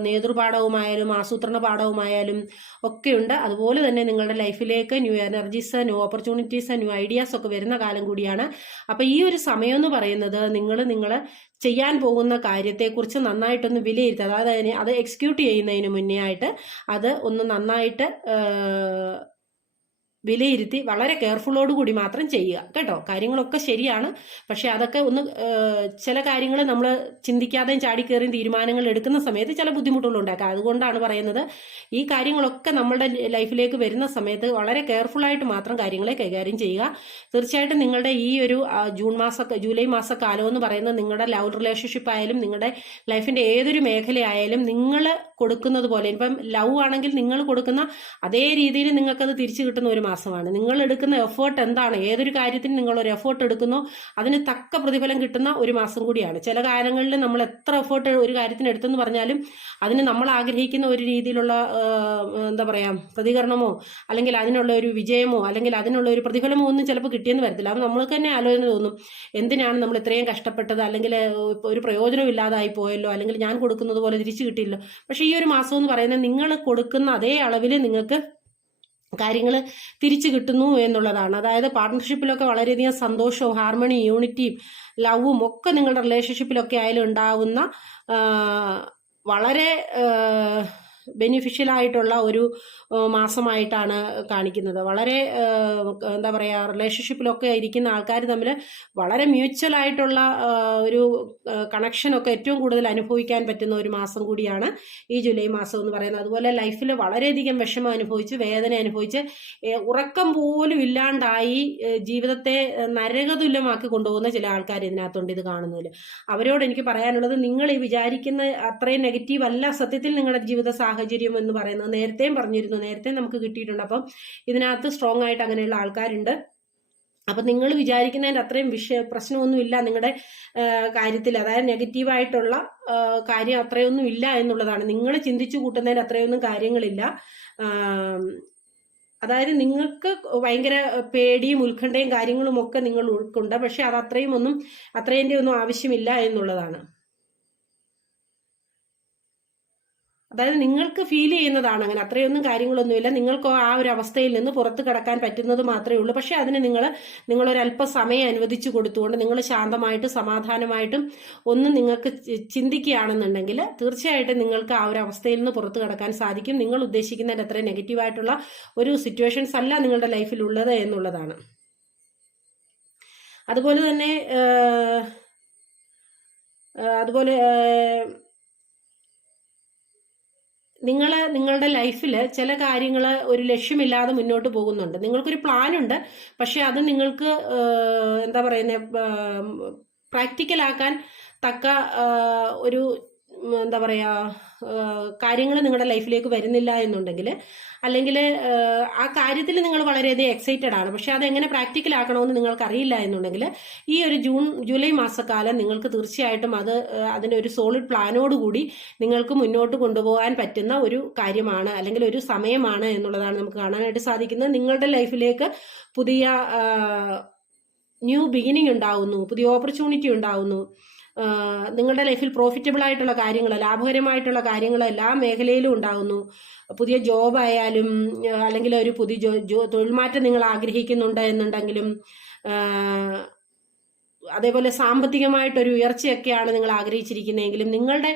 നേതൃപാഠവുമായാലും ആസൂത്രണ പാഠവുമായാലും ഒക്കെയുണ്ട്. അതുപോലെ തന്നെ നിങ്ങളുടെ ലൈഫിലേക്ക് new energies, new opportunities, new ideas ഒക്കെ വരുന്ന കാലം കൂടിയാണ്. അപ്പം ഈ ഒരു സമയം എന്ന് പറയുന്നത് നിങ്ങൾ ചെയ്യാൻ പോകുന്ന കാര്യത്തെക്കുറിച്ച് നന്നായിട്ടൊന്ന് വിലയിരുത്തുക. അതായത് അത് എക്സിക്യൂട്ട് ചെയ്യുന്നതിന് മുന്നേ ആയിട്ട് അത് ഒന്ന് നന്നായിട്ട് വിലയിരുത്തി വളരെ കെയർഫുള്ളോടുകൂടി മാത്രം ചെയ്യുക കേട്ടോ. കാര്യങ്ങളൊക്കെ ശരിയാണ്, പക്ഷെ അതൊക്കെ ഒന്ന് ചില കാര്യങ്ങൾ നമ്മൾ ചിന്തിക്കാതെയും ചാടിക്കേറിയും തീരുമാനങ്ങൾ എടുക്കുന്ന സമയത്ത് ചില ബുദ്ധിമുട്ടുകൾ ഉണ്ടാക്കാം. അതുകൊണ്ടാണ് പറയുന്നത് ഈ കാര്യങ്ങളൊക്കെ നമ്മുടെ ലൈഫിലേക്ക് വരുന്ന സമയത്ത് വളരെ കെയർഫുള്ളായിട്ട് മാത്രം കാര്യങ്ങളെ കൈകാര്യം ചെയ്യുക. തീർച്ചയായിട്ടും നിങ്ങളുടെ ഈ ഒരു ജൂലൈ മാസ കാലം എന്ന് പറയുന്നത് നിങ്ങളുടെ ലവ് റിലേഷൻഷിപ്പ് ആയാലും നിങ്ങളുടെ ലൈഫിന്റെ ഏതൊരു മേഖലയായാലും നിങ്ങൾ കൊടുക്കുന്നത് പോലെ, ഇപ്പം ലവ് ആണെങ്കിൽ നിങ്ങൾ കൊടുക്കുന്ന അതേ രീതിയിൽ നിങ്ങൾക്കത് തിരിച്ചു കിട്ടുന്ന ഒരു മാസമാണ്. നിങ്ങൾ എടുക്കുന്ന എഫേർട്ട് എന്താണ്, ഏതൊരു കാര്യത്തിന് നിങ്ങൾ ഒരു എഫേർട്ട് എടുക്കുന്നോ അതിന് തക്ക പ്രതിഫലം കിട്ടുന്ന ഒരു മാസം കൂടിയാണ്. ചില കാര്യങ്ങളിൽ നമ്മൾ എത്ര എഫേർട്ട് ഒരു കാര്യത്തിന് എടുത്തെന്ന് പറഞ്ഞാലും അതിന് നമ്മൾ ആഗ്രഹിക്കുന്ന ഒരു രീതിയിലുള്ള എന്താ പറയാ പ്രതികരണമോ അല്ലെങ്കിൽ അതിനുള്ള ഒരു വിജയമോ അല്ലെങ്കിൽ അതിനുള്ള ഒരു പ്രതിഫലമോ ഒന്നും ചിലപ്പോൾ കിട്ടിയെന്ന് വരത്തില്ല. അപ്പം നമ്മൾക്ക് തന്നെ ആലോചന തോന്നും, എന്തിനാണ് നമ്മൾ ഇത്രയും കഷ്ടപ്പെട്ടത്, അല്ലെങ്കിൽ ഒരു പ്രയോജനം ഇല്ലാതായി പോയല്ലോ, അല്ലെങ്കിൽ ഞാൻ കൊടുക്കുന്നത് പോലെ തിരിച്ചു കിട്ടിയില്ലോ. പക്ഷെ ഈ ഒരു മാസം എന്ന് പറയുന്നത് നിങ്ങൾ കൊടുക്കുന്ന അതേ അളവിൽ നിങ്ങൾക്ക് കാര്യങ്ങൾ തിരിച്ചു കിട്ടുന്നു എന്നുള്ളതാണ്. അതായത് പാർട്ട്ണർഷിപ്പിലൊക്കെ വളരെയധികം സന്തോഷവും ഹാർമണിയും യൂണിറ്റിയും ലവും ഒക്കെ നിങ്ങളുടെ റിലേഷൻഷിപ്പിലൊക്കെ ആയാലും ഉണ്ടാവുന്ന വളരെ ബെനിഫിഷ്യൽ ആയിട്ടുള്ള ഒരു മാസമായിട്ടാണ് കാണിക്കുന്നത്. വളരെ എന്താ പറയുക റിലേഷൻഷിപ്പിലൊക്കെ ഇരിക്കുന്ന ആൾക്കാർ തമ്മിൽ വളരെ മ്യൂച്വൽ ആയിട്ടുള്ള ഒരു കണക്ഷനൊക്കെ ഏറ്റവും കൂടുതൽ അനുഭവിക്കാൻ പറ്റുന്ന ഒരു മാസം കൂടിയാണ് ഈ ജൂലൈ മാസം എന്ന് പറയുന്നത്. അതുപോലെ ലൈഫിൽ വളരെയധികം വിഷമം അനുഭവിച്ച് വേദന അനുഭവിച്ച് ഉറക്കം പോലും ഇല്ലാണ്ടായി ജീവിതത്തെ നരകതുല്യമാക്കി കൊണ്ടുപോകുന്ന ചില ആൾക്കാർ ഇതിനകത്തുണ്ട് ഇത് കാണുന്നതിൽ. അവരോട് എനിക്ക് പറയാനുള്ളത്, നിങ്ങൾ ഈ വിചാരിക്കുന്ന അത്രയും നെഗറ്റീവ് അല്ല സത്യത്തിൽ നിങ്ങളുടെ ജീവിത സാഹചര്യം എന്ന് പറയുന്നത്. നേരത്തെയും പറഞ്ഞിരുന്നു, നേരത്തെ നമുക്ക് കിട്ടിയിട്ടുണ്ട്. അപ്പം ഇതിനകത്ത് സ്ട്രോങ് ആയിട്ട് അങ്ങനെയുള്ള ആൾക്കാരുണ്ട്. അപ്പം നിങ്ങൾ വിചാരിക്കുന്നതിൻ്റെ അത്രയും പ്രശ്നമൊന്നുമില്ല നിങ്ങളുടെ കാര്യത്തിൽ. അതായത് നെഗറ്റീവായിട്ടുള്ള കാര്യം അത്രയൊന്നും ഇല്ല എന്നുള്ളതാണ്. നിങ്ങൾ ചിന്തിച്ചു കൂട്ടുന്നതിന് അത്രയൊന്നും കാര്യങ്ങളില്ല. അതായത് നിങ്ങൾക്ക് ഭയങ്കര പേടിയും ഉത്കണ്ഠയും കാര്യങ്ങളും ഒക്കെ നിങ്ങൾ ഉൾക്കൊണ്ട്, പക്ഷെ അത് അത്രേന്റെ ഒന്നും ആവശ്യമില്ല എന്നുള്ളതാണ്. അതായത് നിങ്ങൾക്ക് ഫീൽ ചെയ്യുന്നതാണ് അങ്ങനെ, അത്രയൊന്നും കാര്യങ്ങളൊന്നുമില്ല. നിങ്ങൾക്ക് ആ ഒരു അവസ്ഥയിൽ നിന്ന് പുറത്തു കടക്കാൻ പറ്റുന്നത് മാത്രമേ ഉള്ളൂ. പക്ഷെ അതിന് നിങ്ങളൊരല്പ സമയം അനുവദിച്ചു കൊടുത്തുകൊണ്ട് നിങ്ങൾ ശാന്തമായിട്ട് സമാധാനമായിട്ടും ഒന്നും നിങ്ങൾക്ക് ചിന്തിക്കുകയാണെന്നുണ്ടെങ്കിൽ തീർച്ചയായിട്ടും നിങ്ങൾക്ക് ആ ഒരു അവസ്ഥയിൽ നിന്ന് പുറത്തു കടക്കാൻ സാധിക്കും. നിങ്ങൾ ഉദ്ദേശിക്കുന്നതിന് അത്ര നെഗറ്റീവായിട്ടുള്ള ഒരു സിറ്റുവേഷൻസ് അല്ല നിങ്ങളുടെ ലൈഫിൽ ഉള്ളത് എന്നുള്ളതാണ്. അതുപോലെ തന്നെ നിങ്ങളുടെ ലൈഫിൽ ചില കാര്യങ്ങൾ ഒരു ലക്ഷ്യമില്ലാതെ മുന്നോട്ട് പോകുന്നുണ്ട്. നിങ്ങൾക്കൊരു പ്ലാൻ ഉണ്ട്, പക്ഷെ അത് നിങ്ങൾക്ക് എന്താ പറയുന്നത്, പ്രാക്ടിക്കലാക്കാൻ തക്ക ഒരു എന്താ പറയാ കാര്യങ്ങൾ നിങ്ങളുടെ ലൈഫിലേക്ക് വരുന്നില്ല എന്നുണ്ടെങ്കിൽ, അല്ലെങ്കിൽ ആ കാര്യത്തിൽ നിങ്ങൾ വളരെയധികം എക്സൈറ്റഡ് ആണ്, പക്ഷെ അതെങ്ങനെ പ്രാക്ടിക്കൽ ആക്കണമെന്ന് നിങ്ങൾക്ക് അറിയില്ല എന്നുണ്ടെങ്കിൽ ഈ ഒരു ജൂലൈ മാസക്കാലം നിങ്ങൾക്ക് തീർച്ചയായിട്ടും അതിന്റെ ഒരു സോളിഡ് പ്ലാനോടുകൂടി നിങ്ങൾക്ക് മുന്നോട്ട് കൊണ്ടുപോകാൻ പറ്റുന്ന ഒരു കാര്യമാണ്, അല്ലെങ്കിൽ ഒരു സമയമാണ് എന്നുള്ളതാണ് നമുക്ക് കാണാനായിട്ട് സാധിക്കുന്നത്. നിങ്ങളുടെ ലൈഫിലേക്ക് പുതിയ ന്യൂ ബിഗിനിങ് ഉണ്ടാവുന്നു, പുതിയ ഓപ്പർച്യൂണിറ്റി ഉണ്ടാവുന്നു. നിങ്ങളുടെ ലൈഫിൽ പ്രോഫിറ്റബിൾ ആയിട്ടുള്ള കാര്യങ്ങൾ, ലാഭകരമായിട്ടുള്ള കാര്യങ്ങൾ എല്ലാ മേഖലയിലും ഉണ്ടാകുന്നു. പുതിയ ജോബ് ആയാലും, അല്ലെങ്കിൽ ഒരു പുതിയ തൊഴിൽ മാറ്റം നിങ്ങൾ ആഗ്രഹിക്കുന്നുണ്ട് എന്നുണ്ടെങ്കിലും, അതേപോലെ സാമ്പത്തികമായിട്ടൊരു ഉയർച്ചയൊക്കെയാണ് നിങ്ങൾ ആഗ്രഹിച്ചിരിക്കുന്നതെങ്കിലും, നിങ്ങളുടെ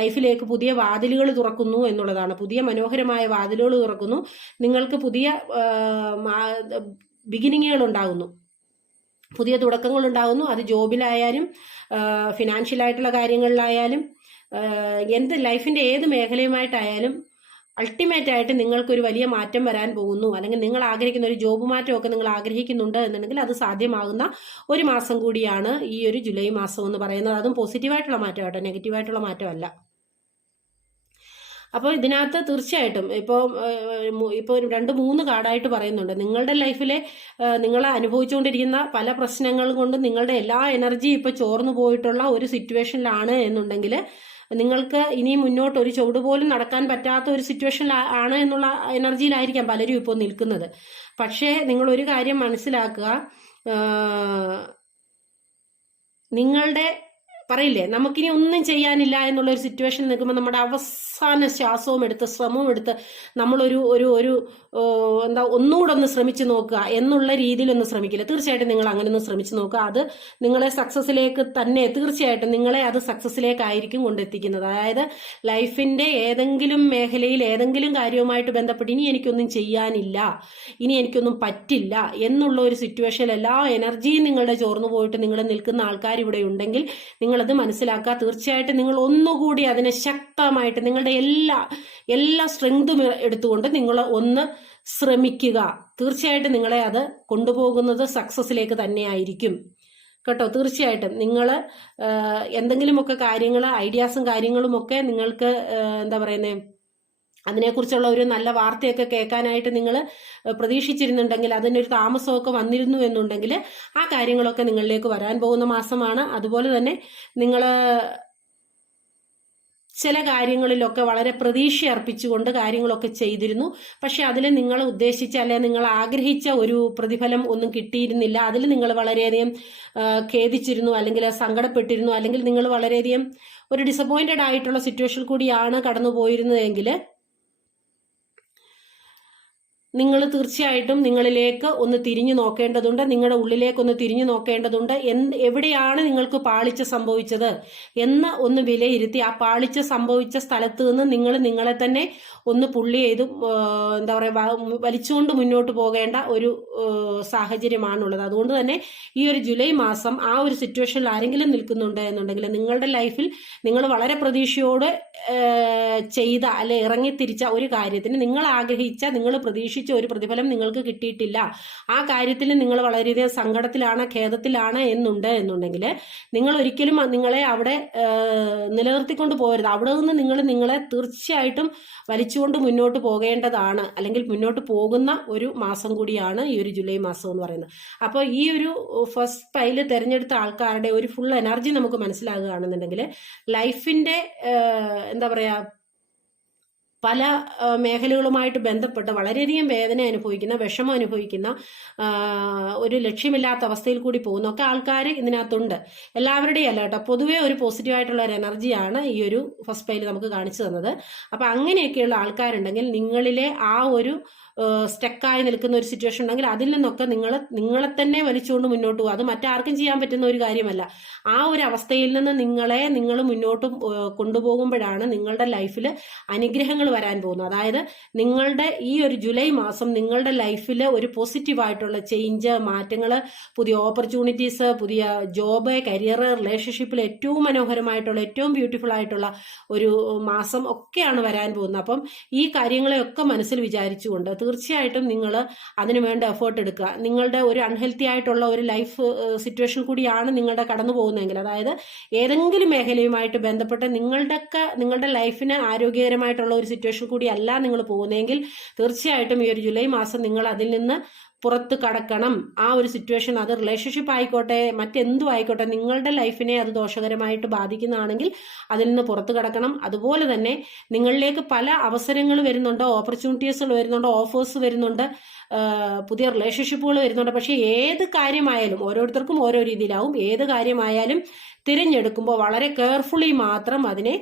ലൈഫിലേക്ക് പുതിയ വാതിലുകൾ തുറക്കുന്നു എന്നുള്ളതാണ്. പുതിയ മനോഹരമായ വാതിലുകൾ തുറക്കുന്നു, നിങ്ങൾക്ക് പുതിയ ബിഗിനിങ്ങുകൾ ഉണ്ടാകുന്നു, പുതിയ തുടക്കങ്ങൾ ഉണ്ടാകുന്നു. അത് ജോബിലായാലും ഫിനാൻഷ്യലായിട്ടുള്ള കാര്യങ്ങളിലായാലും എന്ത് ലൈഫിന്റെ ഏത് മേഖലയുമായിട്ടായാലും അൾട്ടിമേറ്റ് ആയിട്ട് നിങ്ങൾക്കൊരു വലിയ മാറ്റം വരാൻ പോകുന്നു, അല്ലെങ്കിൽ നിങ്ങൾ ആഗ്രഹിക്കുന്ന ഒരു ജോബ് മാറ്റമൊക്കെ നിങ്ങൾ ആഗ്രഹിക്കുന്നുണ്ട് എന്നുണ്ടെങ്കിൽ അത് സാധ്യമാകുന്ന ഒരു മാസം കൂടിയാണ് ഈ ഒരു ജൂലൈ മാസം എന്ന് പറയുന്നത്. അതും പോസിറ്റീവായിട്ടുള്ള മാറ്റമാട്ടോ, നെഗറ്റീവായിട്ടുള്ള മാറ്റമല്ല. അപ്പോൾ ഇതിനകത്ത് തീർച്ചയായിട്ടും ഇപ്പോൾ 2-3 കാർഡായിട്ട് പറയുന്നുണ്ട്. നിങ്ങളുടെ ലൈഫിലെ നിങ്ങൾ അനുഭവിച്ചുകൊണ്ടിരിക്കുന്ന പല പ്രശ്നങ്ങൾ കൊണ്ട് നിങ്ങളുടെ എല്ലാ എനർജി ഇപ്പോൾ ചോർന്നു പോയിട്ടുള്ള ഒരു സിറ്റുവേഷനിലാണ് എന്നുണ്ടെങ്കിൽ, നിങ്ങൾക്ക് ഇനി മുന്നോട്ട് ഒരു ചുവട് പോലും നടക്കാൻ പറ്റാത്ത ഒരു സിറ്റുവേഷൻ ആണ് എന്നുള്ള എനർജിയിലായിരിക്കാം പലരും ഇപ്പോൾ നിൽക്കുന്നത്. പക്ഷേ നിങ്ങൾ ഒരു കാര്യം മനസ്സിലാക്കുക, നിങ്ങളുടെ പറയില്ലേ നമുക്കിനി ഒന്നും ചെയ്യാനില്ല എന്നുള്ള ഒരു സിറ്റുവേഷനിൽ നിൽക്കുമ്പോൾ നമ്മുടെ അവസാന ശ്വാസവും എടുത്ത് ശ്രമവും എടുത്ത് നമ്മളൊരു ഒരു എന്താ ഒന്നുകൂടെ ഒന്ന് ശ്രമിച്ചു നോക്കുക എന്നുള്ള രീതിയിൽ ഒന്ന് ശ്രമിക്കില്ല. തീർച്ചയായിട്ടും നിങ്ങൾ അങ്ങനെ ഒന്ന് ശ്രമിച്ചു നോക്കുക. അത് നിങ്ങളെ സക്സസിലേക്ക് തന്നെ, തീർച്ചയായിട്ടും നിങ്ങളെ അത് സക്സസിലേക്കായിരിക്കും കൊണ്ടെത്തിക്കുന്നത്. അതായത് ലൈഫിന്റെ ഏതെങ്കിലും മേഖലയിൽ ഏതെങ്കിലും കാര്യവുമായിട്ട് ബന്ധപ്പെട്ട് ഇനി എനിക്കൊന്നും ചെയ്യാനില്ല, ഇനി എനിക്കൊന്നും പറ്റില്ല എന്നുള്ള ഒരു സിറ്റുവേഷനിൽ എല്ലാ എനർജിയും നിങ്ങളുടെ ചോർന്നു പോയിട്ട് നിങ്ങൾ നിൽക്കുന്ന ആൾക്കാർ ഇവിടെ ഉണ്ടെങ്കിൽ നിങ്ങളത് മനസ്സിലാക്കുക. തീർച്ചയായിട്ടും നിങ്ങൾ ഒന്നുകൂടി അതിനെ ശക്തമായിട്ട് നിങ്ങളുടെ എല്ലാ സ്ട്രെങ്തും എടുത്തുകൊണ്ട് നിങ്ങൾ ഒന്ന് ശ്രമിക്കുക. തീർച്ചയായിട്ടും നിങ്ങളെ അത് കൊണ്ടുപോകുന്നത് സക്സസിലേക്ക് തന്നെയായിരിക്കും കേട്ടോ. തീർച്ചയായിട്ടും നിങ്ങൾ എന്തെങ്കിലുമൊക്കെ കാര്യങ്ങൾ, ഐഡിയാസും കാര്യങ്ങളും ഒക്കെ നിങ്ങൾക്ക് എന്താ പറയുന്നത്, അതിനെക്കുറിച്ചുള്ള ഒരു നല്ല വാർത്തയൊക്കെ കേൾക്കാനായിട്ട് നിങ്ങൾ പ്രതീക്ഷിച്ചിരുന്നുണ്ടെങ്കിൽ, അതിനൊരു താമസമൊക്കെ വന്നിരുന്നു എന്നുണ്ടെങ്കിൽ ആ കാര്യങ്ങളൊക്കെ നിങ്ങളിലേക്ക് വരാൻ പോകുന്ന മാസമാണ്. അതുപോലെ തന്നെ നിങ്ങൾ ചില കാര്യങ്ങളിലൊക്കെ വളരെ പ്രതീക്ഷ അർപ്പിച്ചുകൊണ്ട് കാര്യങ്ങളൊക്കെ ചെയ്തിരുന്നു, പക്ഷെ അതിൽ നിങ്ങൾ ഉദ്ദേശിച്ച അല്ലെങ്കിൽ നിങ്ങൾ ആഗ്രഹിച്ച ഒരു പ്രതിഫലം ഒന്നും കിട്ടിയിരുന്നില്ല. അതിൽ നിങ്ങൾ വളരെയധികം ഖേദിച്ചിരുന്നു, അല്ലെങ്കിൽ സങ്കടപ്പെട്ടിരുന്നു, അല്ലെങ്കിൽ നിങ്ങൾ വളരെയധികം ഒരു ഡിസപ്പോയിന്റഡ് ആയിട്ടുള്ള സിറ്റുവേഷൻ കൂടിയാണ് കടന്നു പോയിരുന്നതെങ്കിൽ നിങ്ങൾ തീർച്ചയായിട്ടും നിങ്ങളിലേക്ക് ഒന്ന് തിരിഞ്ഞു നോക്കേണ്ടതുണ്ട്, നിങ്ങളുടെ ഉള്ളിലേക്ക് ഒന്ന് തിരിഞ്ഞു നോക്കേണ്ടതുണ്ട്. എവിടെയാണ് നിങ്ങൾക്ക് പാളിച്ച സംഭവിച്ചത് എന്ന് ഒന്ന് വിലയിരുത്തി ആ പാളിച്ച സംഭവിച്ച സ്ഥലത്ത് നിന്ന് നിങ്ങളെ തന്നെ ഒന്ന് പുള്ളി ചെയ്ത് എന്താ പറയുക വലിച്ചുകൊണ്ട് മുന്നോട്ട് പോകേണ്ട ഒരു സാഹചര്യമാണുള്ളത്. അതുകൊണ്ട് തന്നെ ഈ ഒരു ജൂലൈ മാസം ആ ഒരു സിറ്റുവേഷനിൽ ആരെങ്കിലും നിൽക്കുന്നുണ്ട് എന്നുണ്ടെങ്കിൽ നിങ്ങളുടെ ലൈഫിൽ നിങ്ങൾ വളരെ പ്രതീക്ഷയോട് ചെയ്ത അല്ലെ ഇറങ്ങിത്തിരിച്ച ഒരു കാര്യത്തിന് നിങ്ങൾ ആഗ്രഹിച്ച, നിങ്ങൾ പ്രതീക്ഷിച്ച പ്രതീക്ഷിച്ച ഒരു പ്രതിഫലം നിങ്ങൾക്ക് കിട്ടിയിട്ടില്ല, ആ കാര്യത്തിൽ നിങ്ങൾ വളരെയധികം സങ്കടത്തിലാണ്, ഖേദത്തിലാണ് എന്നുണ്ടെങ്കിൽ നിങ്ങൾ ഒരിക്കലും നിങ്ങളെ അവിടെ നിലനിർത്തിക്കൊണ്ട് പോകരുത്. അവിടെ നിന്ന് നിങ്ങളെ തീർച്ചയായിട്ടും വലിച്ചുകൊണ്ട് മുന്നോട്ട് പോകേണ്ടതാണ്, അല്ലെങ്കിൽ മുന്നോട്ട് പോകുന്ന ഒരു മാസം കൂടിയാണ് ഈ ഒരു ജൂലൈ മാസം എന്ന് പറയുന്നത്. അപ്പോൾ ഈ ഒരു ഫസ്റ്റ് പൈല് തിരഞ്ഞെടുത്ത ആൾക്കാരുടെ ഒരു ഫുൾ എനർജി നമുക്ക് മനസ്സിലാകുകയാണെന്നുണ്ടെങ്കിൽ ലൈഫിന്റെ എന്താ പറയാ, പല മേഖലകളുമായിട്ട് ബന്ധപ്പെട്ട് വളരെയധികം വേദന അനുഭവിക്കുന്ന, വിഷമം അനുഭവിക്കുന്ന, ഒരു ലക്ഷ്യമില്ലാത്ത അവസ്ഥയിൽ കൂടി പോകുന്ന ഒക്കെ ആൾക്കാർ ഇതിനകത്തുണ്ട്. എല്ലാവരുടെയും അല്ല കേട്ടോ, പൊതുവേ ഒരു പോസിറ്റീവായിട്ടുള്ള ഒരു എനർജിയാണ് ഈ ഒരു ഫസ്റ്റ് പൈൽ നമുക്ക് കാണിച്ചു തന്നത്. അപ്പം അങ്ങനെയൊക്കെയുള്ള ആൾക്കാരുണ്ടെങ്കിൽ നിങ്ങളിലെ ആ ഒരു സ്റ്റക്കായി നിൽക്കുന്ന ഒരു സിറ്റുവേഷൻ ഉണ്ടെങ്കിൽ അതിൽ നിന്നൊക്കെ നിങ്ങളെ തന്നെ വലിച്ചുകൊണ്ട് മുന്നോട്ട് പോകുക. അത് മറ്റാർക്കും ചെയ്യാൻ പറ്റുന്ന ഒരു കാര്യമല്ല. ആ ഒരു അവസ്ഥയിൽ നിന്ന് നിങ്ങൾ മുന്നോട്ട് കൊണ്ടുപോകുമ്പോഴാണ് നിങ്ങളുടെ ലൈഫിൽ അനുഗ്രഹങ്ങൾ വരാൻ പോകുന്നത്. അതായത് നിങ്ങളുടെ ഈ ഒരു ജൂലൈ മാസം നിങ്ങളുടെ ലൈഫിൽ ഒരു പോസിറ്റീവായിട്ടുള്ള ചേഞ്ച്, മാറ്റങ്ങൾ, പുതിയ ഓപ്പർച്യൂണിറ്റീസ്, പുതിയ ജോബ്, കരിയർ, റിലേഷൻഷിപ്പിൽ ഏറ്റവും മനോഹരമായിട്ടുള്ള, ഏറ്റവും ബ്യൂട്ടിഫുൾ ആയിട്ടുള്ള ഒരു മാസം ഒക്കെയാണ് വരാൻ പോകുന്നത്. അപ്പം ഈ കാര്യങ്ങളെയൊക്കെ മനസ്സിൽ വിചാരിച്ചുകൊണ്ട് തീർച്ചയായിട്ടും നിങ്ങൾ അതിനു വേണ്ട എഫേർട്ട് എടുക്കുക. നിങ്ങളുടെ ഒരു അൺഹെൽത്തി ആയിട്ടുള്ള ഒരു ലൈഫ് സിറ്റുവേഷൻ കൂടിയാണ് നിങ്ങളുടെ കടന്നു പോകുന്നതെങ്കിൽ, അതായത് ഏതെങ്കിലും മേഖലയുമായിട്ട് ബന്ധപ്പെട്ട് നിങ്ങളുടെ ലൈഫിന് ആരോഗ്യകരമായിട്ടുള്ള ഒരു സിറ്റുവേഷൻ കൂടിയല്ല നിങ്ങൾ പോകുന്നതെങ്കിൽ തീർച്ചയായിട്ടും ഈ ഒരു ജൂലൈ മാസം നിങ്ങൾ അതിൽ നിന്ന് പുറത്ത് കടക്കണം. ആ ഒരു സിറ്റുവേഷൻ, അത് റിലേഷൻഷിപ്പ് ആയിക്കോട്ടെ, മറ്റെന്തും ആയിക്കോട്ടെ, നിങ്ങളുടെ ലൈഫിനെ അത് ദോഷകരമായിട്ട് ബാധിക്കുന്നതാണെങ്കിൽ അതിൽ നിന്ന് പുറത്ത് കടക്കണം. അതുപോലെ തന്നെ നിങ്ങളിലേക്ക് പല അവസരങ്ങൾ വരുന്നുണ്ട്, ഓപ്പർച്യൂണിറ്റീസുകൾ വരുന്നുണ്ട്, ഓഫേഴ്സ് വരുന്നുണ്ട്, പുതിയ റിലേഷൻഷിപ്പുകൾ വരുന്നുണ്ട്. പക്ഷേ ഏത് കാര്യമായാലും ഓരോരുത്തർക്കും ഓരോ രീതിയിലാവും. ഏത് കാര്യമായാലും തിരഞ്ഞെടുക്കുമ്പോൾ വളരെ കെയർഫുള്ളി മാത്രം അതിനെ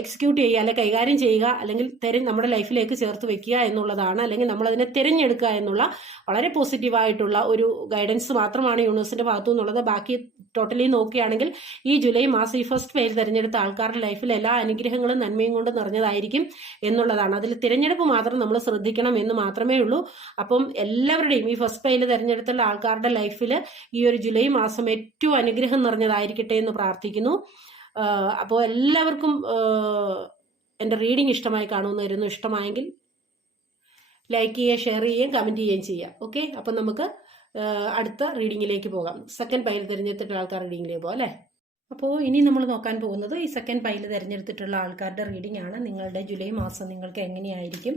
എക്സിക്യൂട്ട് ചെയ്യുക, അല്ലെങ്കിൽ കൈകാര്യം ചെയ്യുക, അല്ലെങ്കിൽ നമ്മുടെ ലൈഫിലേക്ക് ചേർത്ത് വെക്കുക എന്നുള്ളതാണ്. അല്ലെങ്കിൽ നമ്മളതിനെ തിരഞ്ഞെടുക്കുക എന്നുള്ള വളരെ പോസിറ്റീവായിട്ടുള്ള ഒരു ഗൈഡൻസ് മാത്രമാണ് യൂണിവേഴ്സിന്റെ ഭാഗത്തു നിന്നുള്ളത്. ബാക്കി ടോട്ടലി നോക്കുകയാണെങ്കിൽ ഈ ജൂലൈ മാസം ഈ ഫസ്റ്റ് പേര് തിരഞ്ഞെടുത്ത ആൾക്കാരുടെ ലൈഫിൽ എല്ലാ അനുഗ്രഹങ്ങളും നന്മയും കൊണ്ട് നിറഞ്ഞതായിരിക്കും എന്നുള്ളതാണ്. അതിൽ തിരഞ്ഞെടുപ്പ് മാത്രം നമ്മൾ ശ്രദ്ധിക്കണം എന്ന് മാത്രമേ ഉള്ളൂ. അപ്പം എല്ലാവരുടെയും ഈ ഫസ്റ്റ് പേര് തിരഞ്ഞെടുത്തുള്ള ആൾക്കാരുടെ ലൈഫിൽ ഈ ഒരു ജൂലൈ മാസം ഏറ്റവും അനുഗ്രഹം നിറഞ്ഞതായിരിക്കട്ടെ എന്ന് പ്രാർത്ഥിക്കുന്നു. അപ്പോൾ എല്ലാവർക്കും എൻ്റെ റീഡിംഗ് ഇഷ്ടമായി കാണുമെന്നായിരുന്നു. ഇഷ്ടമായെങ്കിൽ ലൈക്ക് ചെയ്യുക, ഷെയർ ചെയ്യുകയും കമൻറ്റ് ചെയ്യുകയും ചെയ്യാം. ഓക്കെ, അപ്പം നമുക്ക് അടുത്ത റീഡിങ്ങിലേക്ക് പോകാം. സെക്കൻഡ് പൈൽ തിരഞ്ഞെടുത്തിട്ടുള്ള ആൾക്കാർ റീഡിങ്ങിലേക്ക് പോകാം അല്ലേ. അപ്പോൾ ഇനി നമ്മൾ നോക്കാൻ പോകുന്നത് ഈ സെക്കൻഡ് പൈൽ തിരഞ്ഞെടുത്തിട്ടുള്ള ആൾക്കാരുടെ റീഡിംഗ് ആണ്. നിങ്ങളുടെ ജൂലൈ മാസം നിങ്ങൾക്ക് എങ്ങനെയായിരിക്കും,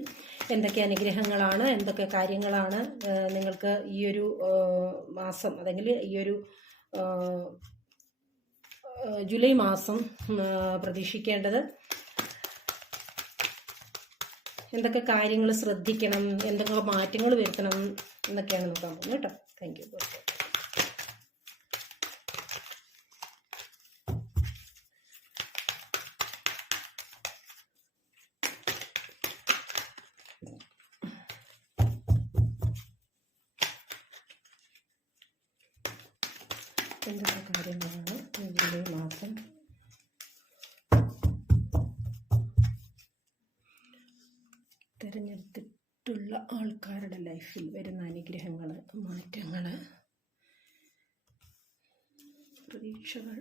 എന്തൊക്കെ അനുഗ്രഹങ്ങളാണ്, എന്തൊക്കെ കാര്യങ്ങളാണ് നിങ്ങൾക്ക് ഈ ഒരു മാസം, അല്ലെങ്കിൽ ഈ ഒരു ജൂലൈ മാസം പ്രതീക്ഷിക്കേണ്ടത്, എന്തൊക്കെ കാര്യങ്ങൾ ശ്രദ്ധിക്കണം, എന്തൊക്കെ മാറ്റങ്ങൾ വരുത്തണം എന്നൊക്കെയാണ് നോക്കാൻ പോകുന്നത് കേട്ടോ. Thank you. എന്തൊക്കെ കാര്യങ്ങളാണ് ജൂലൈ മാസം തിരഞ്ഞെടുത്തിട്ടുള്ള ആൾക്കാരുടെ ലൈഫിൽ വരുന്ന അനുഗ്രഹങ്ങൾ, മാറ്റങ്ങൾ, പ്രതീക്ഷകൾ.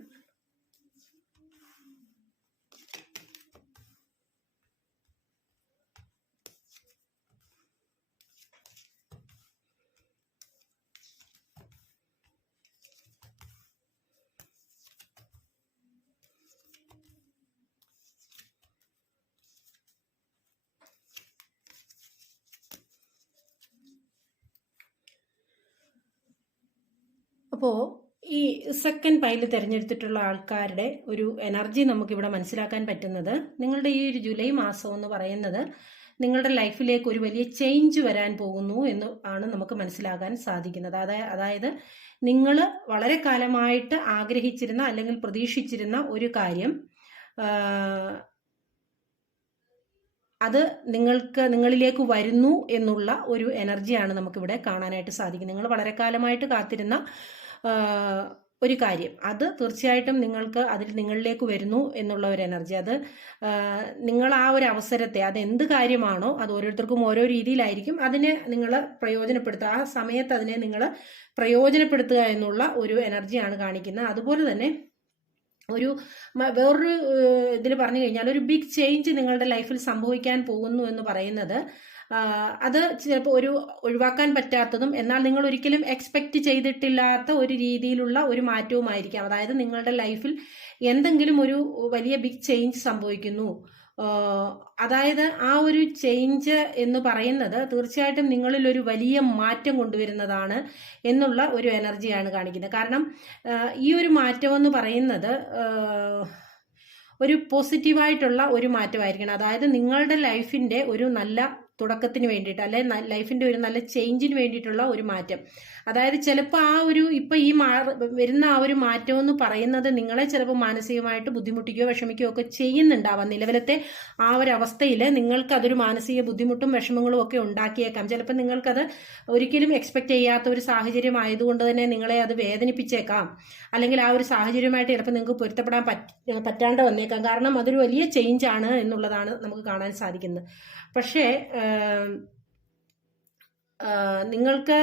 അപ്പോൾ ഈ സെക്കൻഡ് പൈൽ തിരഞ്ഞെടുത്തിട്ടുള്ള ആൾക്കാരുടെ ഒരു എനർജി നമുക്കിവിടെ മനസ്സിലാക്കാൻ പറ്റുന്നത്, നിങ്ങളുടെ ഈ ഒരു ജൂലൈ മാസം എന്ന് പറയുന്നത് നിങ്ങളുടെ ലൈഫിലേക്ക് ഒരു വലിയ ചേഞ്ച് വരാൻ പോകുന്നു എന്ന് ആണ് നമുക്ക് മനസ്സിലാക്കാൻ സാധിക്കുന്നത്. അതായത് നിങ്ങൾ വളരെ കാലമായിട്ട് ആഗ്രഹിച്ചിരുന്ന അല്ലെങ്കിൽ പ്രതീക്ഷിച്ചിരുന്ന ഒരു കാര്യം, അത് നിങ്ങളിലേക്ക് വരുന്നു എന്നുള്ള ഒരു എനർജിയാണ് നമുക്കിവിടെ കാണാനായിട്ട് സാധിക്കുന്നത്. നിങ്ങൾ വളരെ കാലമായിട്ട് കാത്തിരുന്ന ഒരു കാര്യം, അത് തീർച്ചയായിട്ടും നിങ്ങളിലേക്ക് വരുന്നു എന്നുള്ള ഒരു എനർജി. അത് നിങ്ങൾ ആ ഒരു അവസരത്തെ, അത് എന്ത് കാര്യമാണോ അത് ഓരോരുത്തർക്കും ഓരോ രീതിയിലായിരിക്കും, അതിനെ നിങ്ങൾ പ്രയോജനപ്പെടുത്തുക, ആ സമയത്ത് അതിനെ നിങ്ങൾ പ്രയോജനപ്പെടുത്തുക എന്നുള്ള ഒരു എനർജിയാണ് കാണിക്കുന്നത്. അതുപോലെ തന്നെ വേറൊരു ഇതിൽ പറഞ്ഞു കഴിഞ്ഞാൽ ഒരു ബിഗ് ചേഞ്ച് നിങ്ങളുടെ ലൈഫിൽ സംഭവിക്കാൻ പോകുന്നു എന്ന് പറയുന്നത് അത് ചിലപ്പോൾ ഒരു ഒഴിവാക്കാൻ പറ്റാത്തതും എന്നാൽ നിങ്ങൾ ഒരിക്കലും എക്സ്പെക്ട് ചെയ്തിട്ടില്ലാത്ത ഒരു രീതിയിലുള്ള ഒരു മാറ്റവുമായിരിക്കാം. അതായത് നിങ്ങളുടെ ലൈഫിൽ എന്തെങ്കിലും ഒരു വലിയ ബിഗ് ചേഞ്ച് സംഭവിക്കുന്നു. അതായത് ആ ഒരു ചേഞ്ച് എന്ന് പറയുന്നത് തീർച്ചയായിട്ടും നിങ്ങളിൽ ഒരു വലിയ മാറ്റം കൊണ്ടുവരുന്നതാണ് എന്നുള്ള ഒരു എനർജിയാണ് കാണിക്കുന്നത്. കാരണം ഈ ഒരു മാറ്റം എന്ന് പറയുന്നത് ഒരു പോസിറ്റീവായിട്ടുള്ള ഒരു മാറ്റമായിരിക്കണം. അതായത് നിങ്ങളുടെ ലൈഫിന്റെ ഒരു നല്ല തുടക്കത്തിന് വേണ്ടിയിട്ട്, അല്ലെ ലൈഫിന്റെ ഒരു നല്ല ചേഞ്ചിന് വേണ്ടിയിട്ടുള്ള ഒരു മാറ്റം. അതായത് ചിലപ്പോൾ ആ ഒരു ഇപ്പൊ ഈ വരുന്ന ആ ഒരു മാറ്റം എന്ന് പറയുന്നത് നിങ്ങളെ ചിലപ്പോൾ മാനസികമായിട്ട് ബുദ്ധിമുട്ടിക്കുകയോ വിഷമിക്കുകയോ ഒക്കെ ചെയ്യുന്നുണ്ടാവാം. നിലവിലത്തെ ആ ഒരു അവസ്ഥയിൽ നിങ്ങൾക്ക് അതൊരു മാനസിക ബുദ്ധിമുട്ടും വിഷമങ്ങളും ഒക്കെ ഉണ്ടാക്കിയേക്കാം. ചിലപ്പോൾ നിങ്ങൾക്കത് ഒരിക്കലും എക്സ്പെക്ട് ചെയ്യാത്ത ഒരു സാഹചര്യം ആയതുകൊണ്ട് തന്നെ നിങ്ങളെ അത് വേദനിപ്പിച്ചേക്കാം. അല്ലെങ്കിൽ ആ ഒരു സാഹചര്യമായിട്ട് ചിലപ്പോൾ നിങ്ങൾക്ക് പൊരുത്തപ്പെടാൻ പറ്റാണ്ട് വന്നേക്കാം. കാരണം അതൊരു വലിയ ചേഞ്ച് ആണ് എന്നുള്ളതാണ് നമുക്ക് കാണാൻ സാധിക്കുന്നത്. പക്ഷേ നിങ്ങൾക്ക്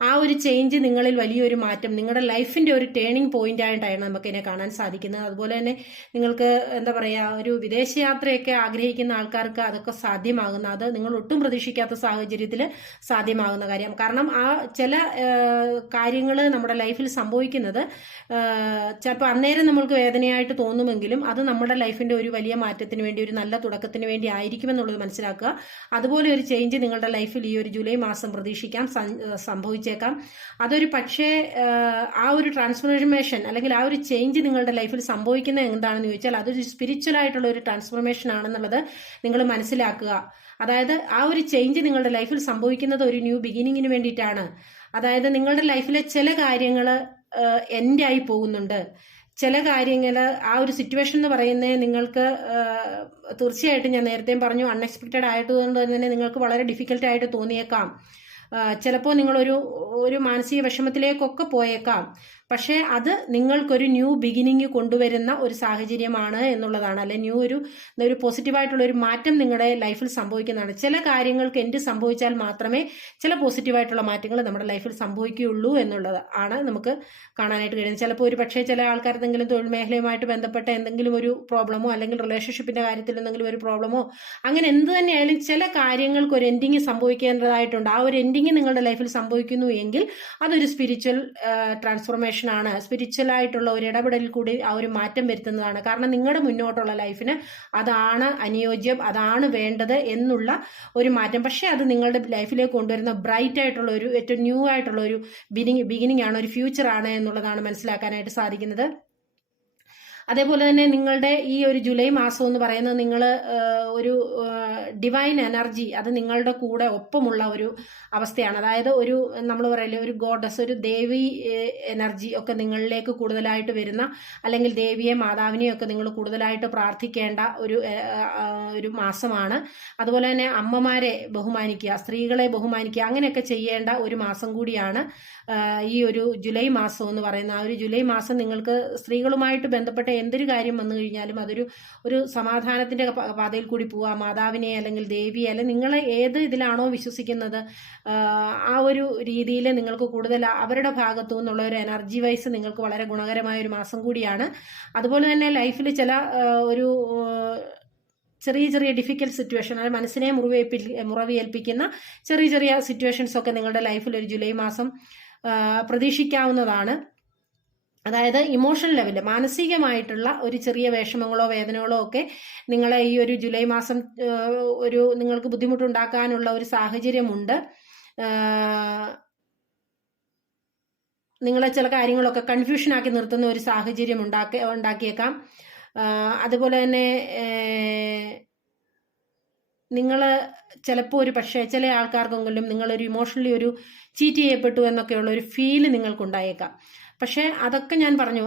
ആ ഒരു ചേഞ്ച് നിങ്ങളിൽ വലിയൊരു മാറ്റം, നിങ്ങളുടെ ലൈഫിന്റെ ഒരു ടേണിംഗ് പോയിന്റ് ആയിട്ടാണ് നമുക്ക് ഇതിനെ കാണാൻ സാധിക്കുന്നത്. അതുപോലെ തന്നെ നിങ്ങൾക്ക് എന്താ പറയുക, ഒരു വിദേശയാത്രയൊക്കെ ആഗ്രഹിക്കുന്ന ആൾക്കാർക്ക് അതൊക്കെ സാധ്യമാകുന്ന, അത് നിങ്ങൾ ഒട്ടും പ്രതീക്ഷിക്കാത്ത സാഹചര്യത്തിൽ സാധ്യമാകുന്ന കാര്യം. കാരണം ആ ചില കാര്യങ്ങൾ നമ്മുടെ ലൈഫിൽ സംഭവിക്കുന്നത് ചിലപ്പോൾ അന്നേരം നമ്മൾക്ക് വേദനയായിട്ട് തോന്നുമെങ്കിലും അത് നമ്മുടെ ലൈഫിന്റെ ഒരു വലിയ മാറ്റത്തിന് വേണ്ടി, ഒരു നല്ല തുടക്കത്തിന് വേണ്ടി ആയിരിക്കുമെന്നുള്ളത് മനസ്സിലാക്കുക. അതുപോലെ ഒരു ചേഞ്ച് നിങ്ങളുടെ ലൈഫിൽ ഈ ഒരു ജൂലൈ മാസം പ്രതീക്ഷിക്കാം, സംഭവിച്ചേക്കാം. അതൊരു പക്ഷേ ആ ഒരു ട്രാൻസ്ഫോർമേഷൻ അല്ലെങ്കിൽ ആ ഒരു ചേഞ്ച് നിങ്ങളുടെ ലൈഫിൽ സംഭവിക്കുന്നത് എന്താണെന്ന് ചോദിച്ചാൽ അതൊരു സ്പിരിച്വൽ ആയിട്ടുള്ള ഒരു ട്രാൻസ്ഫോർമേഷൻ ആണെന്നുള്ളത് നിങ്ങൾ മനസ്സിലാക്കുക. അതായത് ആ ഒരു ചേഞ്ച് നിങ്ങളുടെ ലൈഫിൽ സംഭവിക്കുന്നത് ഒരു ന്യൂ ബിഗിനിങ്ങിന് വേണ്ടിയിട്ടാണ്. അതായത് നിങ്ങളുടെ ലൈഫിലെ ചില കാര്യങ്ങൾ എൻഡ് ആയി പോകുന്നുണ്ട്. ചില കാര്യങ്ങൾ ആ ഒരു സിറ്റുവേഷൻ എന്ന് പറയുന്നത് നിങ്ങൾക്ക് തീർച്ചയായിട്ടും ഞാൻ നേരത്തെയും പറഞ്ഞു, അൺഎക്സ്പെക്റ്റഡ് ആയതുകൊണ്ട് തന്നെ നിങ്ങൾക്ക് വളരെ ഡിഫിക്കൽട്ട് ആയിട്ട് തോന്നിയേക്കാം. ചിലപ്പോൾ നിങ്ങളൊരു മാനസിക വിഷമത്തിലേക്കൊക്കെ പോയേക്കാം. പക്ഷേ അത് നിങ്ങൾക്കൊരു ന്യൂ ബിഗിനിങ് കൊണ്ടുവരുന്ന ഒരു സാഹചര്യമാണ് എന്നുള്ളതാണ്. അല്ലെ ഒരു പോസിറ്റീവായിട്ടുള്ള ഒരു മാറ്റം നിങ്ങളുടെ ലൈഫിൽ സംഭവിക്കുന്നതാണ്. ചില കാര്യങ്ങൾക്ക് എൻഡ് സംഭവിച്ചാൽ മാത്രമേ ചില പോസിറ്റീവായിട്ടുള്ള മാറ്റങ്ങൾ നമ്മുടെ ലൈഫിൽ സംഭവിക്കുകയുള്ളൂ എന്നുള്ളത് ആണ് നമുക്ക് കാണാനായിട്ട് കഴിയുന്നത്. ചിലപ്പോൾ ഒരു പക്ഷേ ചില ആൾക്കാർ എന്തെങ്കിലും തൊഴിൽ മേഖലയുമായിട്ട് ബന്ധപ്പെട്ട എന്തെങ്കിലും ഒരു പ്രോബ്ലമോ അല്ലെങ്കിൽ റിലേഷൻഷിപ്പിന്റെ കാര്യത്തിൽ എന്തെങ്കിലും ഒരു പ്രോബ്ലമോ അങ്ങനെ എന്ത് തന്നെയായാലും ചില കാര്യങ്ങൾക്ക് ഒരു എൻഡിങ് സംഭവിക്കേണ്ടതായിട്ടുണ്ട്. ആ ഒരു എൻഡിങ് നിങ്ങളുടെ ലൈഫിൽ സംഭവിക്കുന്നു എങ്കിൽ അതൊരു സ്പിരിച്വൽ ട്രാൻസ്ഫോർമേഷൻ ആണ്. സ്പിരിച്വൽ ആയിട്ടുള്ള ഒരു ഇടപെടലിൽ കൂടി ആ ഒരു മാറ്റം വരുത്തുന്നതാണ്. കാരണം നിങ്ങളുടെ മുന്നോട്ടുള്ള ലൈഫിന് അതാണ് അനുയോജ്യം, അതാണ് വേണ്ടത് എന്നുള്ള ഒരു മാറ്റം. പക്ഷെ അത് നിങ്ങളുടെ ലൈഫിലേക്ക് കൊണ്ടുവരുന്ന ബ്രൈറ്റ് ആയിട്ടുള്ള ഒരു ഏറ്റവും ന്യൂ ആയിട്ടുള്ള ഒരു ബിഗിനിങ് ആണ്, ഒരു ഫ്യൂച്ചർ ആണ് എന്നുള്ളതാണ് മനസ്സിലാക്കാനായിട്ട് സാധിക്കുന്നത്. അതേപോലെ തന്നെ നിങ്ങളുടെ ഈ ഒരു ജൂലൈ മാസം എന്ന് പറയുന്നത് നിങ്ങൾ ഒരു ഡിവൈൻ എനർജി അത് നിങ്ങളുടെ കൂടെ ഒപ്പമുള്ള ഒരു അവസ്ഥയാണ്. അതായത് ഒരു നമ്മൾ പറയില്ലേ ഒരു ഗോഡസ്, ഒരു ദേവി എനർജി ഒക്കെ നിങ്ങളിലേക്ക് കൂടുതലായിട്ട് വരുന്ന, അല്ലെങ്കിൽ ദേവിയെ മാതാവിനെയും ഒക്കെ നിങ്ങൾ കൂടുതലായിട്ട് പ്രാർത്ഥിക്കേണ്ട ഒരു മാസമാണ്. അതുപോലെ തന്നെ അമ്മമാരെ ബഹുമാനിക്കുക, സ്ത്രീകളെ ബഹുമാനിക്കുക, അങ്ങനെയൊക്കെ ചെയ്യേണ്ട ഒരു മാസം കൂടിയാണ് ഈ ഒരു ജൂലൈ മാസം എന്ന് പറയുന്ന. ആ ഒരു ജൂലൈ മാസം നിങ്ങൾക്ക് സ്ത്രീകളുമായിട്ട് ബന്ധപ്പെട്ട എന്തൊരു കാര്യം വന്നു കഴിഞ്ഞാലും ഒരു സമാധാനത്തിന്റെ പാതയിൽ കൂടി പോവുക. മാതാവിനെ അല്ലെങ്കിൽ ദേവിയെ അല്ലെങ്കിൽ നിങ്ങൾ ഏത് ഇതിലാണോ വിശ്വസിക്കുന്നത് ആ ഒരു രീതിയിൽ നിങ്ങൾക്ക് കൂടുതൽ അവരുടെ ഭാഗത്തു നിന്നുള്ള ഒരു എനർജി വൈസ് നിങ്ങൾക്ക് വളരെ ഗുണകരമായ ഒരു മാസം കൂടിയാണ്. അതുപോലെ തന്നെ ലൈഫിൽ ചില ഒരു ചെറിയ ഡിഫിക്കൽട്ട് സിറ്റുവേഷൻ, അല്ലെങ്കിൽ മനസ്സിനെ മുറിവേൽപ്പിക്കുന്ന ചെറിയ സിറ്റുവേഷൻസ് ഒക്കെ നിങ്ങളുടെ ലൈഫിൽ ഒരു ജൂലൈ മാസം പ്രതീക്ഷിക്കാവുന്നതാണ്. അതായത് ഇമോഷണൽ ലെവലിൽ മാനസികമായിട്ടുള്ള ഒരു ചെറിയ വിഷമങ്ങളോ വേദനകളോ ഒക്കെ നിങ്ങളെ ഈ ഒരു ജൂലൈ മാസം നിങ്ങൾക്ക് ബുദ്ധിമുട്ടുണ്ടാക്കാനുള്ള ഒരു സാഹചര്യമുണ്ട്. നിങ്ങളെ ചില കാര്യങ്ങളൊക്കെ കൺഫ്യൂഷനാക്കി നിർത്തുന്ന ഒരു സാഹചര്യം ഉണ്ടാക്കിയേക്കാം. അതുപോലെ തന്നെ നിങ്ങൾ ചിലപ്പോൾ ഒരു പക്ഷേ ചില ആൾക്കാർക്കെങ്കിലും നിങ്ങളൊരു ഇമോഷണലി ഒരു ചീറ്റ് ചെയ്യപ്പെട്ടു എന്നൊക്കെയുള്ള ഒരു ഫീല് നിങ്ങൾക്കുണ്ടായേക്കാം. പക്ഷെ അതൊക്കെ ഞാൻ പറഞ്ഞു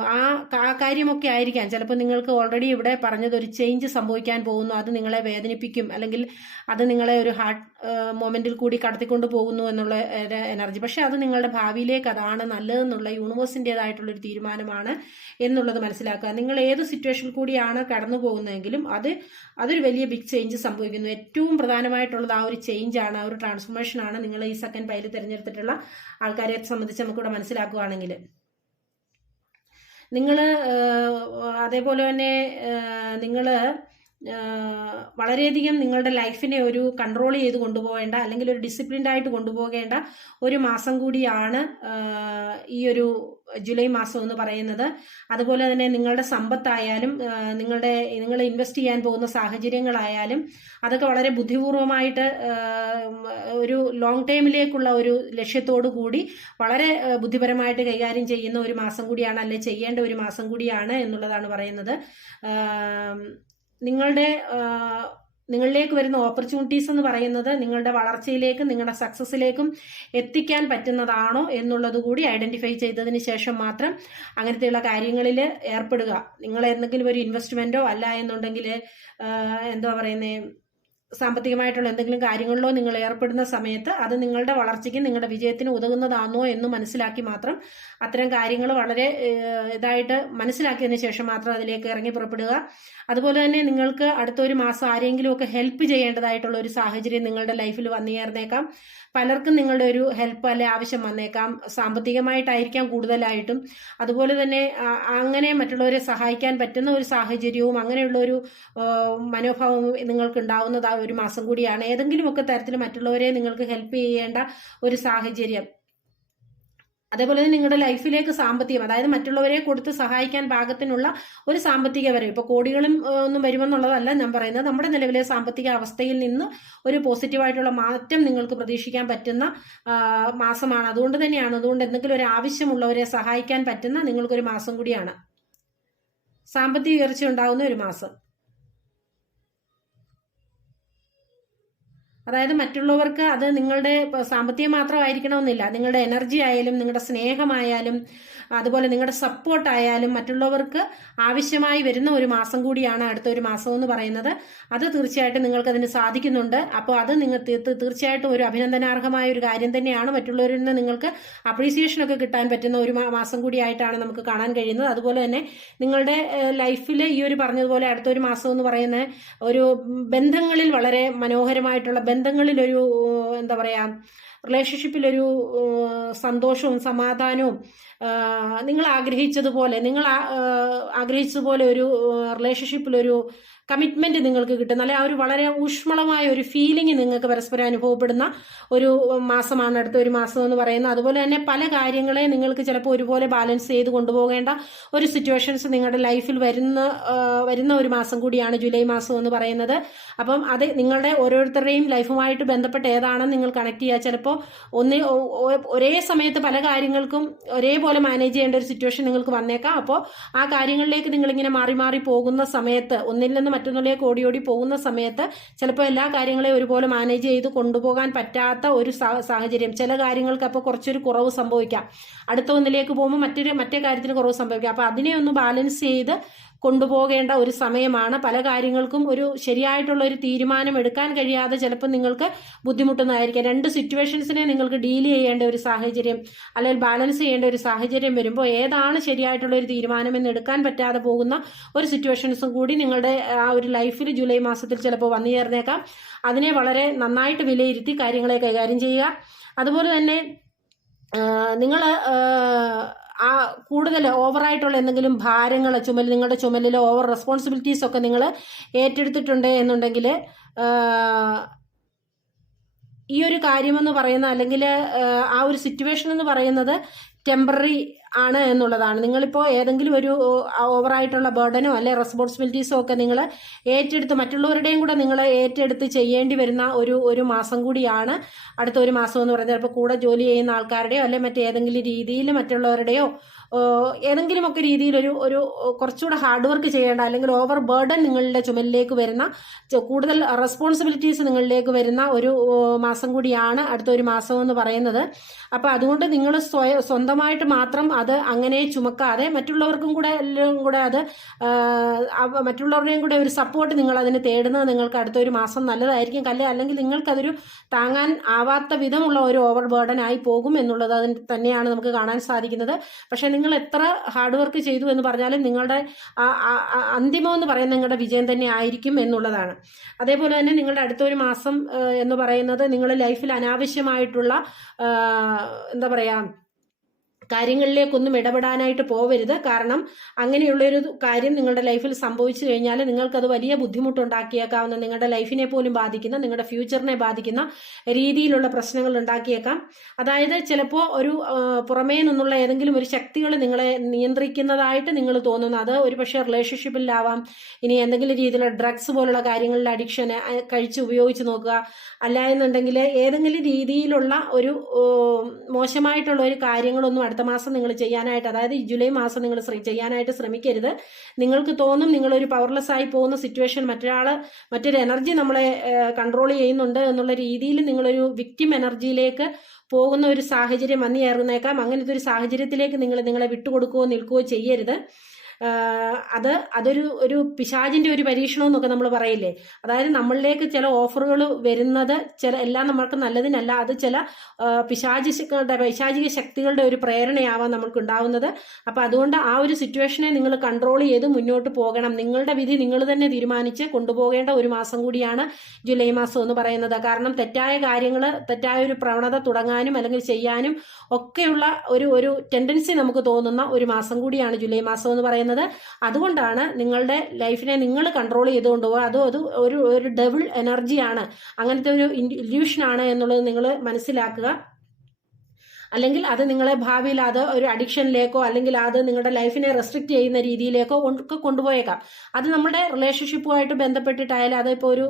ആ കാര്യമൊക്കെ ആയിരിക്കാം. ചിലപ്പോൾ നിങ്ങൾക്ക് ഓൾറെഡി ഇവിടെ പറഞ്ഞത് ഒരു ചേഞ്ച് സംഭവിക്കാൻ പോകുന്നു, അത് നിങ്ങളെ വേദനിപ്പിക്കും, അല്ലെങ്കിൽ അത് നിങ്ങളെ ഒരു ഹാർട്ട് മൊമെന്റിൽ കൂടി കടത്തിക്കൊണ്ട് പോകുന്നു എന്നുള്ള എനർജി. പക്ഷെ അത് നിങ്ങളുടെ ഭാവിയിലേക്ക് അതാണ് നല്ലതെന്നുള്ള യൂണിവേഴ്സിൻ്റെതായിട്ടുള്ളൊരു തീരുമാനമാണ് എന്നുള്ളത് മനസ്സിലാക്കുക. നിങ്ങൾ ഏത് സിറ്റുവേഷനിൽ കൂടിയാണ് കടന്നു പോകുന്നതെങ്കിലും അതൊരു വലിയ ബിഗ് ചേഞ്ച് സംഭവിക്കുന്നു. ഏറ്റവും പ്രധാനമായിട്ടുള്ളത് ആ ഒരു ചേഞ്ചാണ്, ആ ഒരു ട്രാൻസ്ഫോർമേഷൻ ആണ് നിങ്ങൾ ഈ സെക്കൻഡ് പൈൽ തിരഞ്ഞെടുത്തിട്ടുള്ള ആൾക്കാരെ സംബന്ധിച്ച് നമുക്കിവിടെ മനസ്സിലാക്കുകയാണെങ്കിൽ. നിങ്ങൾ അതേപോലെ തന്നെ നിങ്ങൾ വളരെയധികം നിങ്ങളുടെ ലൈഫിനെ ഒരു കൺട്രോൾ ചെയ്ത് കൊണ്ടുപോകേണ്ട, അല്ലെങ്കിൽ ഒരു ഡിസിപ്ലിൻഡ് ആയിട്ട് കൊണ്ടുപോകേണ്ട ഒരു മാസം കൂടിയാണ് ഈ ഒരു ജൂലൈ മാസം എന്ന് പറയുന്നത്. അതുപോലെ തന്നെ നിങ്ങളുടെ സമ്പത്തായാലും നിങ്ങൾ ഇൻവെസ്റ്റ് ചെയ്യാൻ പോകുന്ന സാഹചര്യങ്ങളായാലും അതൊക്കെ വളരെ ബുദ്ധിപൂർവമായിട്ട് ഒരു ലോങ് ടൈമിലേക്കുള്ള ഒരു ലക്ഷ്യത്തോടു കൂടി വളരെ ബുദ്ധിപരമായിട്ട് കൈകാര്യം ചെയ്യുന്ന ഒരു മാസം കൂടിയാണ്, അല്ലെ ചെയ്യേണ്ട ഒരു മാസം കൂടിയാണ് എന്നുള്ളതാണ് പറയുന്നത്. നിങ്ങളിലേക്ക് വരുന്ന ഓപ്പർച്യൂണിറ്റീസ് എന്ന് പറയുന്നത് നിങ്ങളുടെ വളർച്ചയിലേക്കും നിങ്ങളുടെ സക്സസിലേക്കും എത്തിക്കാൻ പറ്റുന്നതാണോ എന്നുള്ളത് കൂടി ഐഡന്റിഫൈ ചെയ്തതിന് ശേഷം മാത്രം അങ്ങനത്തെയുള്ള കാര്യങ്ങളിൽ ഏർപ്പെടുക. നിങ്ങൾ എന്തെങ്കിലും ഒരു ഇൻവെസ്റ്റ്മെന്റോ അല്ല എന്നുണ്ടെങ്കിൽ എന്താ പറയുന്നത്, സാമ്പത്തികമായിട്ടുള്ള എന്തെങ്കിലും കാര്യങ്ങളിലോ നിങ്ങൾ ഏർപ്പെടുന്ന സമയത്ത് അത് നിങ്ങളുടെ വളർച്ചയ്ക്കും നിങ്ങളുടെ വിജയത്തിന് ഉതകുന്നതാണോ എന്ന് മനസ്സിലാക്കി മാത്രം അത്തരം കാര്യങ്ങൾ വളരെ ഇതായിട്ട് മനസ്സിലാക്കിയതിന് ശേഷം മാത്രം അതിലേക്ക് ഇറങ്ങി പുറപ്പെടുക. അതുപോലെ തന്നെ നിങ്ങൾക്ക് അടുത്തൊരു മാസം ആരെങ്കിലും ഒക്കെ ഹെൽപ്പ് ചെയ്യേണ്ടതായിട്ടുള്ള ഒരു സാഹചര്യം നിങ്ങളുടെ ലൈഫിൽ വന്നു ചേർന്നേക്കാം. പലർക്കും നിങ്ങളുടെ ഒരു ഹെൽപ്പ് അല്ലെ ആവശ്യം വന്നേക്കാം, സാമ്പത്തികമായിട്ടായിരിക്കാം കൂടുതലായിട്ടും. അതുപോലെ തന്നെ അങ്ങനെ മറ്റുള്ളവരെ സഹായിക്കാൻ പറ്റുന്ന ഒരു സാഹചര്യവും അങ്ങനെയുള്ള ഒരു മനോഭാവം നിങ്ങൾക്ക് ഉണ്ടാവുന്നത് ഒരു മാസം കൂടിയാണ്. ഏതെങ്കിലുമൊക്കെ തരത്തിൽ മറ്റുള്ളവരെ നിങ്ങൾക്ക് ഹെൽപ്പ് ചെയ്യേണ്ട ഒരു സാഹചര്യം, അതേപോലെ തന്നെ നിങ്ങളുടെ ലൈഫിലേക്ക് സാമ്പത്തികം, അതായത് മറ്റുള്ളവരെ കൊടുത്ത് സഹായിക്കാൻ പാകത്തിനുള്ള ഒരു സാമ്പത്തിക വരവ്, ഇപ്പൊ കോടികളും ഒന്നും വരുമെന്നുള്ളതല്ല ഞാൻ പറയുന്നത്, നമ്മുടെ നിലവിലെ സാമ്പത്തിക അവസ്ഥയിൽ നിന്ന് ഒരു പോസിറ്റീവായിട്ടുള്ള മാറ്റം നിങ്ങൾക്ക് പ്രതീക്ഷിക്കാൻ പറ്റുന്ന മാസമാണ്. അതുകൊണ്ട് എന്തെങ്കിലും ഒരു ആവശ്യമുള്ളവരെ സഹായിക്കാൻ പറ്റുന്ന നിങ്ങൾക്കൊരു മാസം കൂടിയാണ്, സാമ്പത്തിക ഉയർച്ച ഉണ്ടാകുന്ന ഒരു മാസം. അതായത് മറ്റുള്ളവർക്ക് അത് നിങ്ങളുടെ സാമ്പത്തികം മാത്രമായിരിക്കണമെന്നില്ല, നിങ്ങളുടെ എനർജി ആയാലും നിങ്ങളുടെ സ്നേഹമായാലും അതുപോലെ നിങ്ങളുടെ സപ്പോർട്ടായാലും മറ്റുള്ളവർക്ക് ആവശ്യമായി വരുന്ന ഒരു മാസം കൂടിയാണ് അടുത്തൊരു മാസം എന്ന് പറയുന്നത്. അത് തീർച്ചയായിട്ടും നിങ്ങൾക്ക് അതിന് സാധിക്കുന്നുണ്ട്. അപ്പോൾ അത് നിങ്ങൾ തീർച്ചയായിട്ടും ഒരു അഭിനന്ദനാർഹമായ ഒരു കാര്യം തന്നെയാണ്. മറ്റുള്ളവരിൽ നിന്ന് നിങ്ങൾക്ക് അപ്രീസിയേഷൻ ഒക്കെ കിട്ടാൻ പറ്റുന്ന ഒരു മാസം കൂടിയായിട്ടാണ് നമുക്ക് കാണാൻ കഴിയുന്നത്. അതുപോലെ തന്നെ നിങ്ങളുടെ ലൈഫിൽ ഈ ഒരു പറഞ്ഞതുപോലെ അടുത്തൊരു മാസം എന്ന് പറയുന്ന ഒരു ബന്ധങ്ങളിൽ വളരെ മനോഹരമായിട്ടുള്ള ബന്ധങ്ങളിലൊരു എന്താ പറയാ റിലേഷൻഷിപ്പിലൊരു സന്തോഷവും സമാധാനവും നിങ്ങൾ ആഗ്രഹിച്ചതുപോലെ ഒരു റിലേഷൻഷിപ്പിലൊരു കമ്മിറ്റ്മെന്റ് നിങ്ങൾക്ക് കിട്ടുന്ന, അല്ലെ ആ ഒരു വളരെ ഊഷ്മളമായ ഒരു ഫീലിംഗ് നിങ്ങൾക്ക് പരസ്പരം അനുഭവപ്പെടുന്ന ഒരു മാസമാണ് അടുത്തൊരു മാസം എന്ന് പറയുന്നത്. അതുപോലെ തന്നെ പല കാര്യങ്ങളെ നിങ്ങൾക്ക് ചിലപ്പോൾ ഒരുപോലെ ബാലൻസ് ചെയ്ത് കൊണ്ടുപോകേണ്ട ഒരു സിറ്റുവേഷൻസ് നിങ്ങളുടെ ലൈഫിൽ വരുന്ന ഒരു മാസം കൂടിയാണ് ജൂലൈ മാസം എന്ന് പറയുന്നത്. അപ്പം അത് നിങ്ങളുടെ ഓരോരുത്തരുടെയും ലൈഫുമായിട്ട് ബന്ധപ്പെട്ട് ഏതാണെന്ന് നിങ്ങൾ കണക്ട് ചെയ്യുക. ചിലപ്പോൾ ഒരേ സമയത്ത് പല കാര്യങ്ങൾക്കും ഒരേപോലെ മാനേജ് ചെയ്യേണ്ട ഒരു സിറ്റുവേഷൻ നിങ്ങൾക്ക് വന്നേക്കാം. അപ്പോൾ ആ കാര്യങ്ങളിലേക്ക് നിങ്ങളിങ്ങനെ മാറി മാറി പോകുന്ന സമയത്ത്, ഒന്നിൽ നിന്ന് മറ്റൊന്നിലേക്ക് ഓടി പോകുന്ന സമയത്ത് ചിലപ്പോൾ എല്ലാ കാര്യങ്ങളെയും ഒരുപോലെ മാനേജ് ചെയ്ത് കൊണ്ടുപോകാൻ പറ്റാത്ത ഒരു സാഹചര്യം, ചില കാര്യങ്ങൾക്ക് അപ്പോൾ കുറച്ചൊരു കുറവ് സംഭവിക്കാം, അടുത്ത ഒന്നിലേക്ക് പോകുമ്പോൾ മറ്റേ കാര്യത്തിന് കുറവ് സംഭവിക്കാം. അപ്പോൾ അതിനെ ഒന്ന് ബാലൻസ് ചെയ്ത് കൊണ്ടുപോകേണ്ട ഒരു സമയമാണ്. പല കാര്യങ്ങൾക്കും ഒരു ശരിയായിട്ടുള്ള ഒരു തീരുമാനം എടുക്കാൻ കഴിയാതെ ചിലപ്പോൾ നിങ്ങൾക്ക് ബുദ്ധിമുട്ടുന്നതായിരിക്കും. രണ്ട് സിറ്റുവേഷൻസിനെ നിങ്ങൾക്ക് ഡീൽ ചെയ്യേണ്ട ഒരു സാഹചര്യം അല്ലെങ്കിൽ ബാലൻസ് ചെയ്യേണ്ട ഒരു സാഹചര്യം വരുമ്പോൾ ഏതാണ് ശരിയായിട്ടുള്ള ഒരു തീരുമാനം എന്ന് എടുക്കാൻ പറ്റാതെ പോകുന്ന ഒരു സിറ്റുവേഷൻസും കൂടി നിങ്ങളുടെ ആ ഒരു ലൈഫിൽ ജൂലൈ മാസത്തിൽ ചിലപ്പോൾ വന്നു ചേർന്നേക്കാം. അതിനെ വളരെ നന്നായിട്ട് വിലയിരുത്തി കാര്യങ്ങളെ കൈകാര്യം ചെയ്യുക. അതുപോലെ തന്നെ നിങ്ങൾ ആ കൂടുതൽ ഓവറായിട്ടുള്ള എന്തെങ്കിലും ഭാരങ്ങൾ നിങ്ങളുടെ ചുമലിൽ ഓവർ റെസ്പോൺസിബിലിറ്റീസ് ഒക്കെ നിങ്ങൾ ഏറ്റെടുത്തിട്ടുണ്ട് എന്നുണ്ടെങ്കിൽ ഈ ഒരു കാര്യമെന്ന് പറയുന്ന അല്ലെങ്കിൽ ആ ഒരു സിറ്റുവേഷൻ എന്ന് പറയുന്നത് ടെമ്പററി ആണ് എന്നുള്ളതാണ്. നിങ്ങളിപ്പോൾ ഏതെങ്കിലും ഒരു ഓവറായിട്ടുള്ള ബർഡനോ അല്ലെ റെസ്പോൺസിബിലിറ്റീസോ ഒക്കെ നിങ്ങൾ ഏറ്റെടുത്ത് മറ്റുള്ളവരുടെയും കൂടെ നിങ്ങൾ ഏറ്റെടുത്ത് ചെയ്യേണ്ടി വരുന്ന ഒരു മാസം കൂടിയാണ് അടുത്ത ഒരു മാസം എന്ന് പറയുന്നത്. ചിലപ്പോൾ കൂടെ ജോലി ചെയ്യുന്ന ആൾക്കാരുടെയോ അല്ലെ മറ്റേതെങ്കിലും രീതിയിൽ മറ്റുള്ളവരുടെയോ ഏതെങ്കിലുമൊക്കെ രീതിയിൽ ഒരു കുറച്ചുകൂടെ ഹാർഡ് വർക്ക് ചെയ്യേണ്ട അല്ലെങ്കിൽ ഓവർ ബർഡൻ നിങ്ങളുടെ ചുമലിലേക്ക് വരുന്ന, കൂടുതൽ റെസ്പോൺസിബിലിറ്റീസ് നിങ്ങളിലേക്ക് വരുന്ന ഒരു മാസം കൂടിയാണ് അടുത്തൊരു മാസം എന്ന് പറയുന്നത്. അപ്പോൾ അതുകൊണ്ട് നിങ്ങൾ സ്വന്തമായിട്ട് മാത്രം അത് അങ്ങനെ ചുമക്കാതെ മറ്റുള്ളവർക്കും കൂടെ എല്ലാം കൂടെ അത് മറ്റുള്ളവരുടെയും കൂടെ ഒരു സപ്പോർട്ട് നിങ്ങൾ അതിന് തേടുന്നത് നിങ്ങൾക്ക് അടുത്തൊരു മാസം നല്ലതായിരിക്കും. അല്ലെങ്കിൽ നിങ്ങൾക്കതൊരു താങ്ങാൻ ആവാത്ത വിധമുള്ള ഒരു ഓവർ ബർഡൻ ആയി പോകും എന്നുള്ളത് അതിന് തന്നെയാണ് നമുക്ക് കാണാൻ സാധിക്കുന്നത്. പക്ഷെ നിങ്ങൾ എത്ര ഹാർഡ് വർക്ക് ചെയ്തു എന്ന് പറഞ്ഞാലും നിങ്ങളുടെ അന്തിമം എന്ന് പറയുന്നത് നിങ്ങളുടെ വിജയം തന്നെ ആയിരിക്കും എന്നുള്ളതാണ്. അതേപോലെ തന്നെ നിങ്ങളുടെ അടുത്തൊരു മാസം എന്ന് പറയുന്നത് നിങ്ങളുടെ ലൈഫിൽ അനാവശ്യമായിട്ടുള്ള എന്താ പറയാ കാര്യങ്ങളിലേക്കൊന്നും ഇടപെടാനായിട്ട് പോവരുത്. കാരണം അങ്ങനെയുള്ളൊരു കാര്യം നിങ്ങളുടെ ലൈഫിൽ സംഭവിച്ചു കഴിഞ്ഞാൽ നിങ്ങൾക്കത് വലിയ ബുദ്ധിമുട്ടുണ്ടാക്കിയേക്കാവുന്ന, നിങ്ങളുടെ ലൈഫിനെ പോലും ബാധിക്കുന്ന, നിങ്ങളുടെ ഫ്യൂച്ചറിനെ ബാധിക്കുന്ന രീതിയിലുള്ള പ്രശ്നങ്ങൾ ഉണ്ടാക്കിയേക്കാം. അതായത് ചിലപ്പോൾ ഒരു പുറമേ നിന്നുള്ള ഏതെങ്കിലും ഒരു ശക്തികൾ നിങ്ങളെ നിയന്ത്രിക്കുന്നതായിട്ട് നിങ്ങൾ തോന്നുന്നു. അത് ഒരു പക്ഷേ റിലേഷൻഷിപ്പിലാവാം, ഇനി എന്തെങ്കിലും രീതിയിലുള്ള ഡ്രഗ്സ് പോലുള്ള കാര്യങ്ങളുടെ അഡിക്ഷൻ കഴിച്ച് ഉപയോഗിച്ച് നോക്കുക, അല്ല എന്നുണ്ടെങ്കിൽ ഏതെങ്കിലും രീതിയിലുള്ള ഒരു മോശമായിട്ടുള്ള ഒരു കാര്യങ്ങളൊന്നും അടുത്ത മാസം നിങ്ങൾ ചെയ്യാനായിട്ട്, അതായത് ജൂലൈ മാസം നിങ്ങൾ ചെയ്യാനായിട്ട് ശ്രമിക്കരുത്. നിങ്ങൾക്ക് തോന്നും നിങ്ങളൊരു പവർലെസ് ആയി പോകുന്ന സിറ്റുവേഷൻ, മറ്റൊരു എനർജി നമ്മളെ കൺട്രോൾ ചെയ്യുന്നുണ്ട് എന്നുള്ള രീതിയിൽ നിങ്ങളൊരു വിക്ടിം എനർജിയിലേക്ക് പോകുന്ന ഒരു സാഹചര്യം വന്നു ചേർന്നേക്കാം. അങ്ങനത്തെ ഒരു സാഹചര്യത്തിലേക്ക് നിങ്ങളെ വിട്ടുകൊടുക്കുകയോ നിൽക്കുകയോ ചെയ്യരുത്. അതൊരു പിശാചിന്റെ ഒരു പരീക്ഷണം എന്നൊക്കെ നമ്മൾ പറയില്ലേ, അതായത് നമ്മളിലേക്ക് ചില ഓഫറുകൾ വരുന്നത് എല്ലാം നമ്മൾക്ക് നല്ലതിനല്ല, അത് ചില പൈശാചിക ശക്തികളുടെ ഒരു പ്രേരണയാവാൻ നമ്മൾക്ക് ഉണ്ടാവുന്നത്. അപ്പൊ അതുകൊണ്ട് ആ ഒരു സിറ്റുവേഷനെ നിങ്ങൾ കൺട്രോൾ ചെയ്ത് മുന്നോട്ട് പോകണം. നിങ്ങളുടെ വിധി നിങ്ങൾ തന്നെ തീരുമാനിച്ച് കൊണ്ടുപോകേണ്ട ഒരു മാസം കൂടിയാണ് ജൂലൈ മാസം എന്ന് പറയുന്നത്. കാരണം തെറ്റായ കാര്യങ്ങൾ, തെറ്റായ ഒരു പ്രവണത തുടങ്ങാനും അല്ലെങ്കിൽ ചെയ്യാനും ഒക്കെയുള്ള ഒരു ടെൻഡൻസി നമുക്ക് തോന്നുന്ന ഒരു മാസം കൂടിയാണ് ജൂലൈ മാസം എന്ന് പറയുന്നത്. അതുകൊണ്ടാണ് നിങ്ങളുടെ ലൈഫിനെ നിങ്ങൾ കൺട്രോൾ ചെയ്തുകൊണ്ട് പോകുക. അത് ഒരു ഡബിൾ എനർജിയാണ്, അങ്ങനത്തെ ഒരു ഇല്യൂഷൻ ആണ് എന്നുള്ളത് നിങ്ങൾ മനസ്സിലാക്കുക. അല്ലെങ്കിൽ അത് നിങ്ങളെ ഭാവിയിൽ അത് ഒരു അഡിക്ഷനിലേക്കോ അല്ലെങ്കിൽ അത് നിങ്ങളുടെ ലൈഫിനെ റെസ്ട്രിക്ട് ചെയ്യുന്ന രീതിയിലേക്കോ ഒക്കെ കൊണ്ടുപോയേക്കാം. അത് നമ്മുടെ റിലേഷൻഷിപ്പുമായിട്ട് ബന്ധപ്പെട്ടിട്ടായാലും, അതിപ്പോൾ ഒരു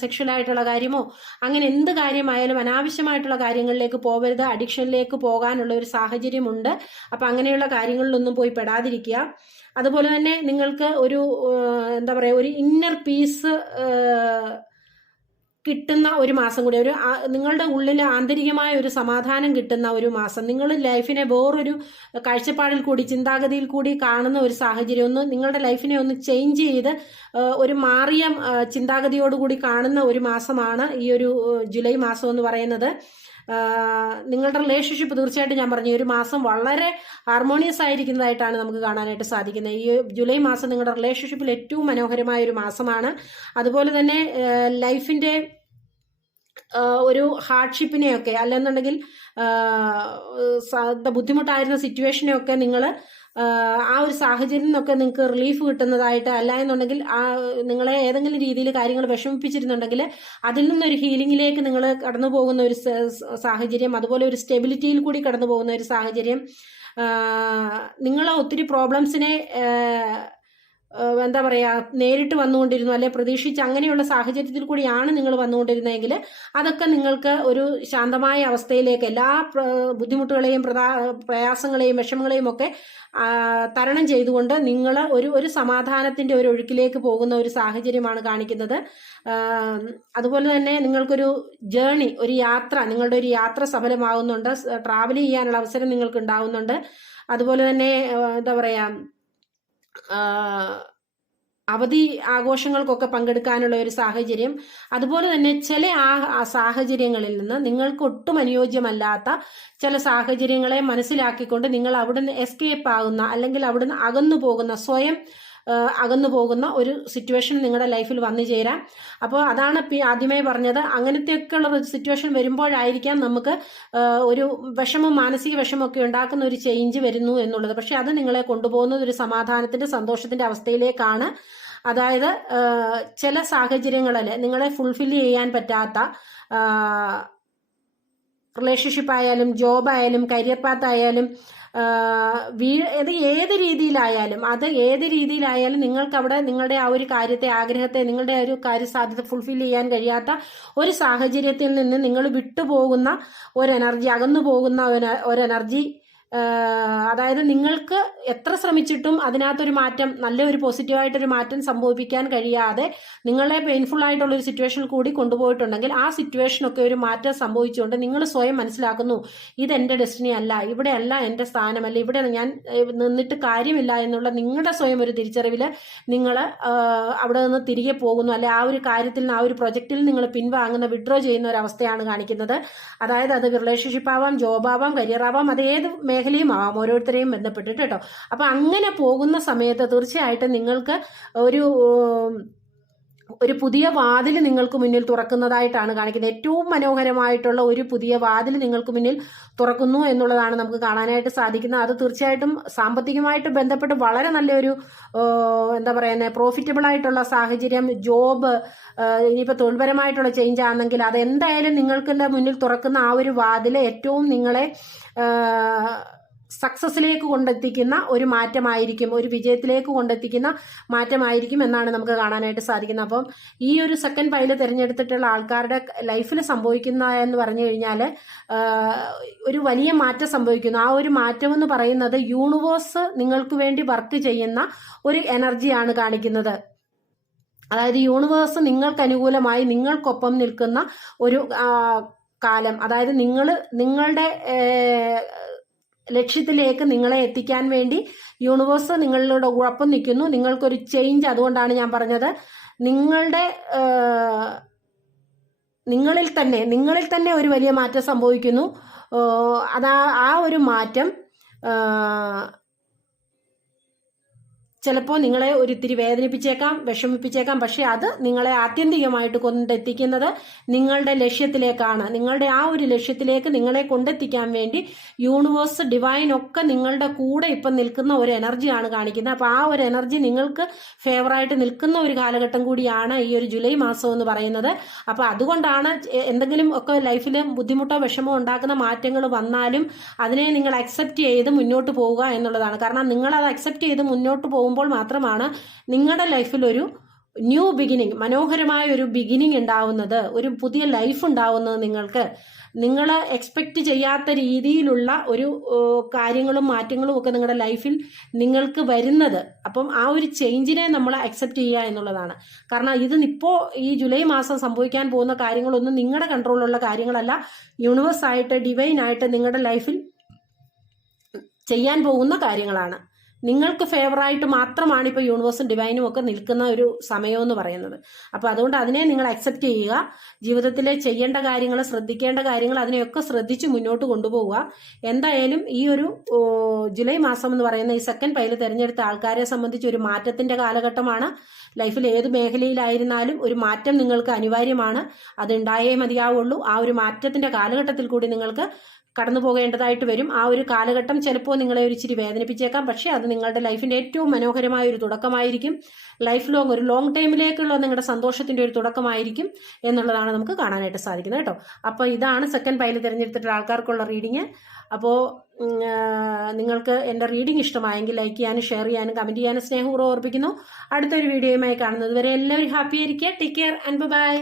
സെക്ഷൽ ആയിട്ടുള്ള കാര്യമോ അങ്ങനെ എന്ത് കാര്യമായാലും അനാവശ്യമായിട്ടുള്ള കാര്യങ്ങളിലേക്ക് പോകരുത്. അഡിക്ഷനിലേക്ക് പോകാനുള്ള ഒരു സാഹചര്യമുണ്ട്. അപ്പം അങ്ങനെയുള്ള കാര്യങ്ങളിലൊന്നും പോയി പെടാതിരിക്കുക. അതുപോലെ തന്നെ നിങ്ങൾക്ക് ഒരു ഒരു ഇന്നർ പീസ് കിട്ടുന്ന ഒരു മാസം കൂടി, നിങ്ങളുടെ ഉള്ളിൽ ആന്തരികമായ ഒരു സമാധാനം കിട്ടുന്ന ഒരു മാസം, നിങ്ങൾ ലൈഫിനെ വേറൊരു കാഴ്ചപ്പാടിൽ കൂടി, ചിന്താഗതിയിൽ കൂടി കാണുന്ന ഒരു സാഹചര്യം, നിങ്ങളുടെ ലൈഫിനെ ഒന്ന് ചേഞ്ച് ചെയ്ത് ഒരു മാറിയ ചിന്താഗതിയോടുകൂടി കാണുന്ന ഒരു മാസമാണ് ഈ ഒരു ജൂലൈ മാസം എന്ന് പറയുന്നത്. നിങ്ങളുടെ റിലേഷൻഷിപ്പ് തീർച്ചയായിട്ടും ഞാൻ പറഞ്ഞു ഒരു മാസം വളരെ ഹാർമോണിയസ് ആയിരിക്കുന്നതായിട്ടാണ് നമുക്ക് കാണാനായിട്ട് സാധിക്കുന്നത്. ഈ ജൂലൈ മാസം നിങ്ങളുടെ റിലേഷൻഷിപ്പിൽ ഏറ്റവും മനോഹരമായ ഒരു മാസമാണ്. അതുപോലെ തന്നെ ലൈഫിന്റെ ഒരു ഹാർഡ്ഷിപ്പിനെയൊക്കെ അല്ലെന്നുണ്ടെങ്കിൽ ബുദ്ധിമുട്ടായിരുന്ന സിറ്റുവേഷനെയൊക്കെ നിങ്ങൾ ആ ഒരു സാഹചര്യം നിന്നൊക്കെ നിങ്ങൾക്ക് റിലീഫ് കിട്ടുന്നതായിട്ട്, അല്ല എന്നുണ്ടെങ്കിൽ നിങ്ങളെ ഏതെങ്കിലും രീതിയിൽ കാര്യങ്ങൾ വിഷമിപ്പിച്ചിരുന്നുണ്ടെങ്കിൽ അതിൽ നിന്നൊരു ഹീലിംഗിലേക്ക് നിങ്ങൾ കടന്നു പോകുന്ന ഒരു സാഹചര്യം, അതുപോലെ ഒരു സ്റ്റെബിലിറ്റിയിൽ കൂടി കടന്നു പോകുന്ന ഒരു സാഹചര്യം, നിങ്ങൾ ഒത്തിരി പ്രോബ്ലംസിനെ നേരിട്ട് വന്നുകൊണ്ടിരുന്നു, അല്ലെ പ്രതീക്ഷിച്ച് അങ്ങനെയുള്ള സാഹചര്യത്തിൽ കൂടിയാണ് നിങ്ങൾ വന്നുകൊണ്ടിരുന്നതെങ്കിൽ അതൊക്കെ നിങ്ങൾക്ക് ഒരു ശാന്തമായ അവസ്ഥയിലേക്ക് എല്ലാ ബുദ്ധിമുട്ടുകളെയും പ്രയാസങ്ങളെയും വിഷമങ്ങളെയും ഒക്കെ തരണം ചെയ്തുകൊണ്ട് നിങ്ങൾ ഒരു സമാധാനത്തിന്റെ ഒരു ഒഴുക്കിലേക്ക് പോകുന്ന ഒരു സാഹചര്യമാണ് കാണിക്കുന്നത്. അതുപോലെ തന്നെ നിങ്ങൾക്കൊരു ജേണി, ഒരു യാത്ര, നിങ്ങളുടെ ഒരു യാത്ര സഫലമാകുന്നുണ്ട്, ട്രാവൽ ചെയ്യാനുള്ള അവസരം നിങ്ങൾക്ക് ഉണ്ടാവുന്നുണ്ട്. അതുപോലെ തന്നെ അവധി ആഘോഷങ്ങൾക്കൊക്കെ പങ്കെടുക്കാനുള്ള ഒരു സാഹചര്യം. അതുപോലെ തന്നെ ചില സാഹചര്യങ്ങളിൽ നിന്ന് നിങ്ങൾക്ക് ഒട്ടും അനുയോജ്യമല്ലാത്ത ചില സാഹചര്യങ്ങളെ മനസ്സിലാക്കിക്കൊണ്ട് നിങ്ങൾ അവിടുന്ന് എസ്കേപ്പ് ആകുന്ന അല്ലെങ്കിൽ അവിടുന്ന് സ്വയം അകന്നു പോകുന്ന ഒരു സിറ്റുവേഷൻ നിങ്ങളുടെ ലൈഫിൽ വന്നു ചേരാം. അപ്പോൾ അതാണ് ആദ്യമേ പറഞ്ഞത്, അങ്ങനത്തെയൊക്കെയുള്ള ഒരു സിറ്റുവേഷൻ വരുമ്പോഴായിരിക്കാം നമുക്ക് ഒരു മാനസിക വിഷമമൊക്കെ ഉണ്ടാക്കുന്ന ഒരു ചേഞ്ച് വരുന്നു എന്നുള്ളത്. പക്ഷെ അത് നിങ്ങളെ കൊണ്ടുപോകുന്നത് ഒരു സമാധാനത്തിന്റെ സന്തോഷത്തിന്റെ അവസ്ഥയിലേക്കാണ്. അതായത് ചില സാഹചര്യങ്ങളിൽ നിങ്ങളെ ഫുൾഫിൽ ചെയ്യാൻ പറ്റാത്ത റിലേഷൻഷിപ്പ് ആയാലും ജോബായാലും കരിയർ പാത്ത് ആയാലും ഏത് രീതിയിലായാലും നിങ്ങൾക്ക് അവിടെ നിങ്ങളുടെ ആ ഒരു കാര്യത്തെ, ആഗ്രഹത്തെ, നിങ്ങളുടെ ഒരു കാര്യസാധ്യത ഫുൾഫിൽ ചെയ്യാൻ കഴിയാത്ത ഒരു സാഹചര്യത്തിൽ നിന്ന് നിങ്ങൾ വിട്ടുപോകുന്ന ഒരു എനർജി, അകന്നു പോകുന്ന ഒരു എനർജി, അതായത് നിങ്ങൾക്ക് എത്ര ശ്രമിച്ചിട്ടും അതിനകത്തൊരു മാറ്റം, നല്ലൊരു പോസിറ്റീവായിട്ടൊരു മാറ്റം സംഭവിപ്പിക്കാൻ കഴിയാതെ നിങ്ങളെ പെയിൻഫുൾ ആയിട്ടുള്ള ഒരു സിറ്റുവേഷനിൽ കൂടി കൊണ്ടുപോയിട്ടുണ്ടെങ്കിൽ ആ സിറ്റുവേഷനൊക്കെ ഒരു മാറ്റം സംഭവിച്ചുകൊണ്ട് നിങ്ങൾ സ്വയം മനസ്സിലാക്കുന്നു ഇതെന്റെ ഡെസ്റ്റിനി അല്ല, ഇവിടെ അല്ല എന്റെ സ്ഥാനമല്ല, ഇവിടെ ഞാൻ നിന്നിട്ട് കാര്യമില്ല എന്നുള്ള നിങ്ങളുടെ സ്വയം ഒരു തിരിച്ചറിവിൽ നിങ്ങൾ അവിടെ നിന്ന് തിരികെ പോകുന്നു, അല്ലെ ആ ഒരു കാര്യത്തിൽ നിന്ന്, ആ ഒരു പ്രൊജക്റ്റിൽ നിങ്ങൾ പിൻവാങ്ങുന്ന, വിഡ്രോ ചെയ്യുന്ന ഒരു അവസ്ഥയാണ് കാണിക്കുന്നത്. അതായത് അത് റിലേഷൻഷിപ്പ് ആവാം, ജോബ് ആവാം, കരിയർ ആവാം, അത് ഏത് മേഖലയും ആവാം, ഓരോരുത്തരെയും ബന്ധപ്പെട്ടിട്ട് കേട്ടോ. അപ്പൊ അങ്ങനെ പോകുന്ന സമയത്ത് തീർച്ചയായിട്ടും നിങ്ങൾക്ക് ഒരു ഒരു പുതിയ വാതിൽ നിങ്ങൾക്ക് മുന്നിൽ തുറക്കുന്നതായിട്ടാണ് കാണിക്കുന്നത്. ഏറ്റവും മനോഹരമായിട്ടുള്ള ഒരു പുതിയ വാതിൽ നിങ്ങൾക്ക് മുന്നിൽ തുറക്കുന്നു എന്നുള്ളതാണ് നമുക്ക് കാണാനായിട്ട് സാധിക്കുന്നത്. അത് തീർച്ചയായിട്ടും സാമ്പത്തികമായിട്ട് ബന്ധപ്പെട്ട് വളരെ നല്ലൊരു എന്താ പറയുന്നത്, പ്രോഫിറ്റബിൾ ആയിട്ടുള്ള സാഹചര്യം, ജോബ്, ഇനിയിപ്പോൾ തൊഴിൽപരമായിട്ടുള്ള ചേഞ്ച് ആണെങ്കിൽ അത് എന്തായാലും നിങ്ങൾക്ക് മുന്നിൽ തുറക്കുന്ന ആ ഒരു വാതിൽ ഏറ്റവും നിങ്ങളെ സക്സസിലേക്ക് കൊണ്ടെത്തിക്കുന്ന ഒരു മാറ്റമായിരിക്കും, ഒരു വിജയത്തിലേക്ക് കൊണ്ടെത്തിക്കുന്ന മാറ്റമായിരിക്കും എന്നാണ് നമുക്ക് കാണാനായിട്ട് സാധിക്കുന്നത്. അപ്പം ഈ ഒരു സെക്കൻഡ് പൈല് തിരഞ്ഞെടുത്തിട്ടുള്ള ആൾക്കാരുടെ ലൈഫിൽ സംഭവിക്കുന്ന എന്ന് പറഞ്ഞു കഴിഞ്ഞാൽ ഒരു വലിയ മാറ്റം സംഭവിക്കുന്നു. ആ ഒരു മാറ്റം എന്ന് പറയുന്നത് യൂണിവേഴ്സ് നിങ്ങൾക്ക് വേണ്ടി വർക്ക് ചെയ്യുന്ന ഒരു എനർജിയാണ് കാണിക്കുന്നത്. അതായത് യൂണിവേഴ്സ് നിങ്ങൾക്ക് അനുകൂലമായി നിങ്ങൾക്കൊപ്പം നിൽക്കുന്ന ഒരു കാലം, അതായത് നിങ്ങളുടെ ലക്ഷ്യത്തിലേക്ക് നിങ്ങളെ എത്തിക്കാൻ വേണ്ടി യൂണിവേഴ്സ് നിങ്ങളുടെ ഒപ്പം നിൽക്കുന്നു. നിങ്ങൾക്കൊരു ചേഞ്ച്, അതുകൊണ്ടാണ് ഞാൻ പറഞ്ഞത് നിങ്ങളിൽ തന്നെ ഒരു വലിയ മാറ്റം സംഭവിക്കുന്നു. ആ ഒരു മാറ്റം ചിലപ്പോൾ നിങ്ങളെ ഒരിത്തിരി വേദനിപ്പിച്ചേക്കാം, വിഷമിപ്പിച്ചേക്കാം. പക്ഷെ അത് നിങ്ങളെ ആത്യന്തികമായിട്ട് കൊണ്ടെത്തിക്കുന്നത് നിങ്ങളുടെ ലക്ഷ്യത്തിലേക്കാണ്. നിങ്ങളുടെ ആ ഒരു ലക്ഷ്യത്തിലേക്ക് നിങ്ങളെ കൊണ്ടെത്തിക്കാൻ വേണ്ടി യൂണിവേഴ്സ്, ഡിവൈൻ ഒക്കെ നിങ്ങളുടെ കൂടെ ഇപ്പം നിൽക്കുന്ന ഒരു എനർജിയാണ് കാണിക്കുന്നത്. അപ്പോൾ ആ ഒരു എനർജി നിങ്ങൾക്ക് ഫേവറായിട്ട് നിൽക്കുന്ന ഒരു കാലഘട്ടം കൂടിയാണ് ഈ ഒരു ജൂലൈ മാസം എന്ന് പറയുന്നത്. അപ്പോൾ അതുകൊണ്ടാണ് എന്തെങ്കിലും ഒക്കെ ലൈഫിൽ ബുദ്ധിമുട്ടോ വിഷമോ ഉണ്ടാക്കുന്ന മാറ്റങ്ങൾ വന്നാലും അതിനെ നിങ്ങൾ അക്സെപ്റ്റ് ചെയ്ത് മുന്നോട്ട് പോവുക എന്നുള്ളതാണ്. കാരണം നിങ്ങൾ അത് അക്സെപ്റ്റ് ചെയ്ത് മുന്നോട്ട് പോകുമ്പോൾ മാത്രമാണ് നിങ്ങളുടെ ലൈഫിൽ ഒരു ന്യൂ ബിഗിനിങ്, മനോഹരമായ ഒരു ബിഗിനിങ് ഉണ്ടാവുന്നത്, ഒരു പുതിയ ലൈഫ് ഉണ്ടാവുന്നത്. നിങ്ങൾ എക്സ്പെക്റ്റ് ചെയ്യാത്ത രീതിയിലുള്ള ഒരു കാര്യങ്ങളും മാറ്റങ്ങളും ഒക്കെ നിങ്ങളുടെ ലൈഫിൽ നിങ്ങൾക്ക് വരുന്നത്. അപ്പം ആ ഒരു ചേഞ്ചിനെ നമ്മൾ അക്സെപ്റ്റ് ചെയ്യുക എന്നുള്ളതാണ്. കാരണം ഇതിപ്പോൾ ഈ ജൂലൈ മാസം സംഭവിക്കാൻ പോകുന്ന കാര്യങ്ങളൊന്നും നിങ്ങളുടെ കൺട്രോളിലുള്ള കാര്യങ്ങളല്ല, യൂണിവേഴ്സ് ആയിട്ട്, ഡിവൈൻ ആയിട്ട് നിങ്ങളുടെ ലൈഫിൽ ചെയ്യാൻ പോകുന്ന കാര്യങ്ങളാണ്. നിങ്ങൾക്ക് ഫേവറായിട്ട് മാത്രമാണ് ഇപ്പോൾ യൂണിവേഴ്സും ഡിവൈനും ഒക്കെ നിൽക്കുന്ന ഒരു സമയം എന്ന് പറയുന്നത്. അപ്പോൾ അതുകൊണ്ട് അതിനെ നിങ്ങൾ അക്സെപ്റ്റ് ചെയ്യുക. ജീവിതത്തിൽ ചെയ്യേണ്ട കാര്യങ്ങൾ, ശ്രദ്ധിക്കേണ്ട കാര്യങ്ങൾ, അതിനെയൊക്കെ ശ്രദ്ധിച്ച് മുന്നോട്ട് കൊണ്ടുപോവുക. എന്തായാലും ഈ ഒരു ജൂലൈ മാസം എന്ന് പറയുന്ന ഈ സെക്കൻഡ് പൈല് തിരഞ്ഞെടുത്ത ആൾക്കാരെ സംബന്ധിച്ച് ഒരു മാറ്റത്തിന്റെ കാലഘട്ടമാണ്. ലൈഫിൽ ഏത് മേഖലയിലായിരുന്നാലും ഒരു മാറ്റം നിങ്ങൾക്ക് അനിവാര്യമാണ്. അത് ഉണ്ടായേ മതിയാവുള്ളൂ. ആ ഒരു മാറ്റത്തിന്റെ കാലഘട്ടത്തിൽ കൂടി നിങ്ങൾക്ക് കടന്നു പോകേണ്ടതായിട്ട് വരും. ആ ഒരു കാലഘട്ടം ചിലപ്പോൾ നിങ്ങളെ ഒരു ഇച്ചിരി വേദനിപ്പിച്ചേക്കാം. പക്ഷേ അത് നിങ്ങളുടെ ലൈഫിന്റെ ഏറ്റവും മനോഹരമായ ഒരു തുടക്കമായിരിക്കും. ലൈഫ് ലോങ്, ഒരു ലോങ് ടൈമിലേക്കുള്ള നിങ്ങളുടെ സന്തോഷത്തിന്റെ ഒരു തുടക്കമായിരിക്കും എന്നുള്ളതാണ് നമുക്ക് കാണാനായിട്ട് സാധിക്കുന്നത് കേട്ടോ. അപ്പോൾ ഇതാണ് സെക്കൻഡ് പൈല് തിരഞ്ഞെടുത്തിട്ടുള്ള ആൾക്കാർക്കുള്ള റീഡിങ്. അപ്പോൾ നിങ്ങൾക്ക് എൻ്റെ റീഡിംഗ് ഇഷ്ടമായെങ്കിൽ ലൈക്ക് ചെയ്യാനും ഷെയർ ചെയ്യാനും കമന്റ് ചെയ്യാനും സ്നേഹപൂർവ്വം ഓർപ്പിക്കുന്നു. അടുത്തൊരു വീഡിയോയുമായി കാണുന്നത് വരെ എല്ലാവരും ഹാപ്പി ആയിരിക്കുക. Take care and by.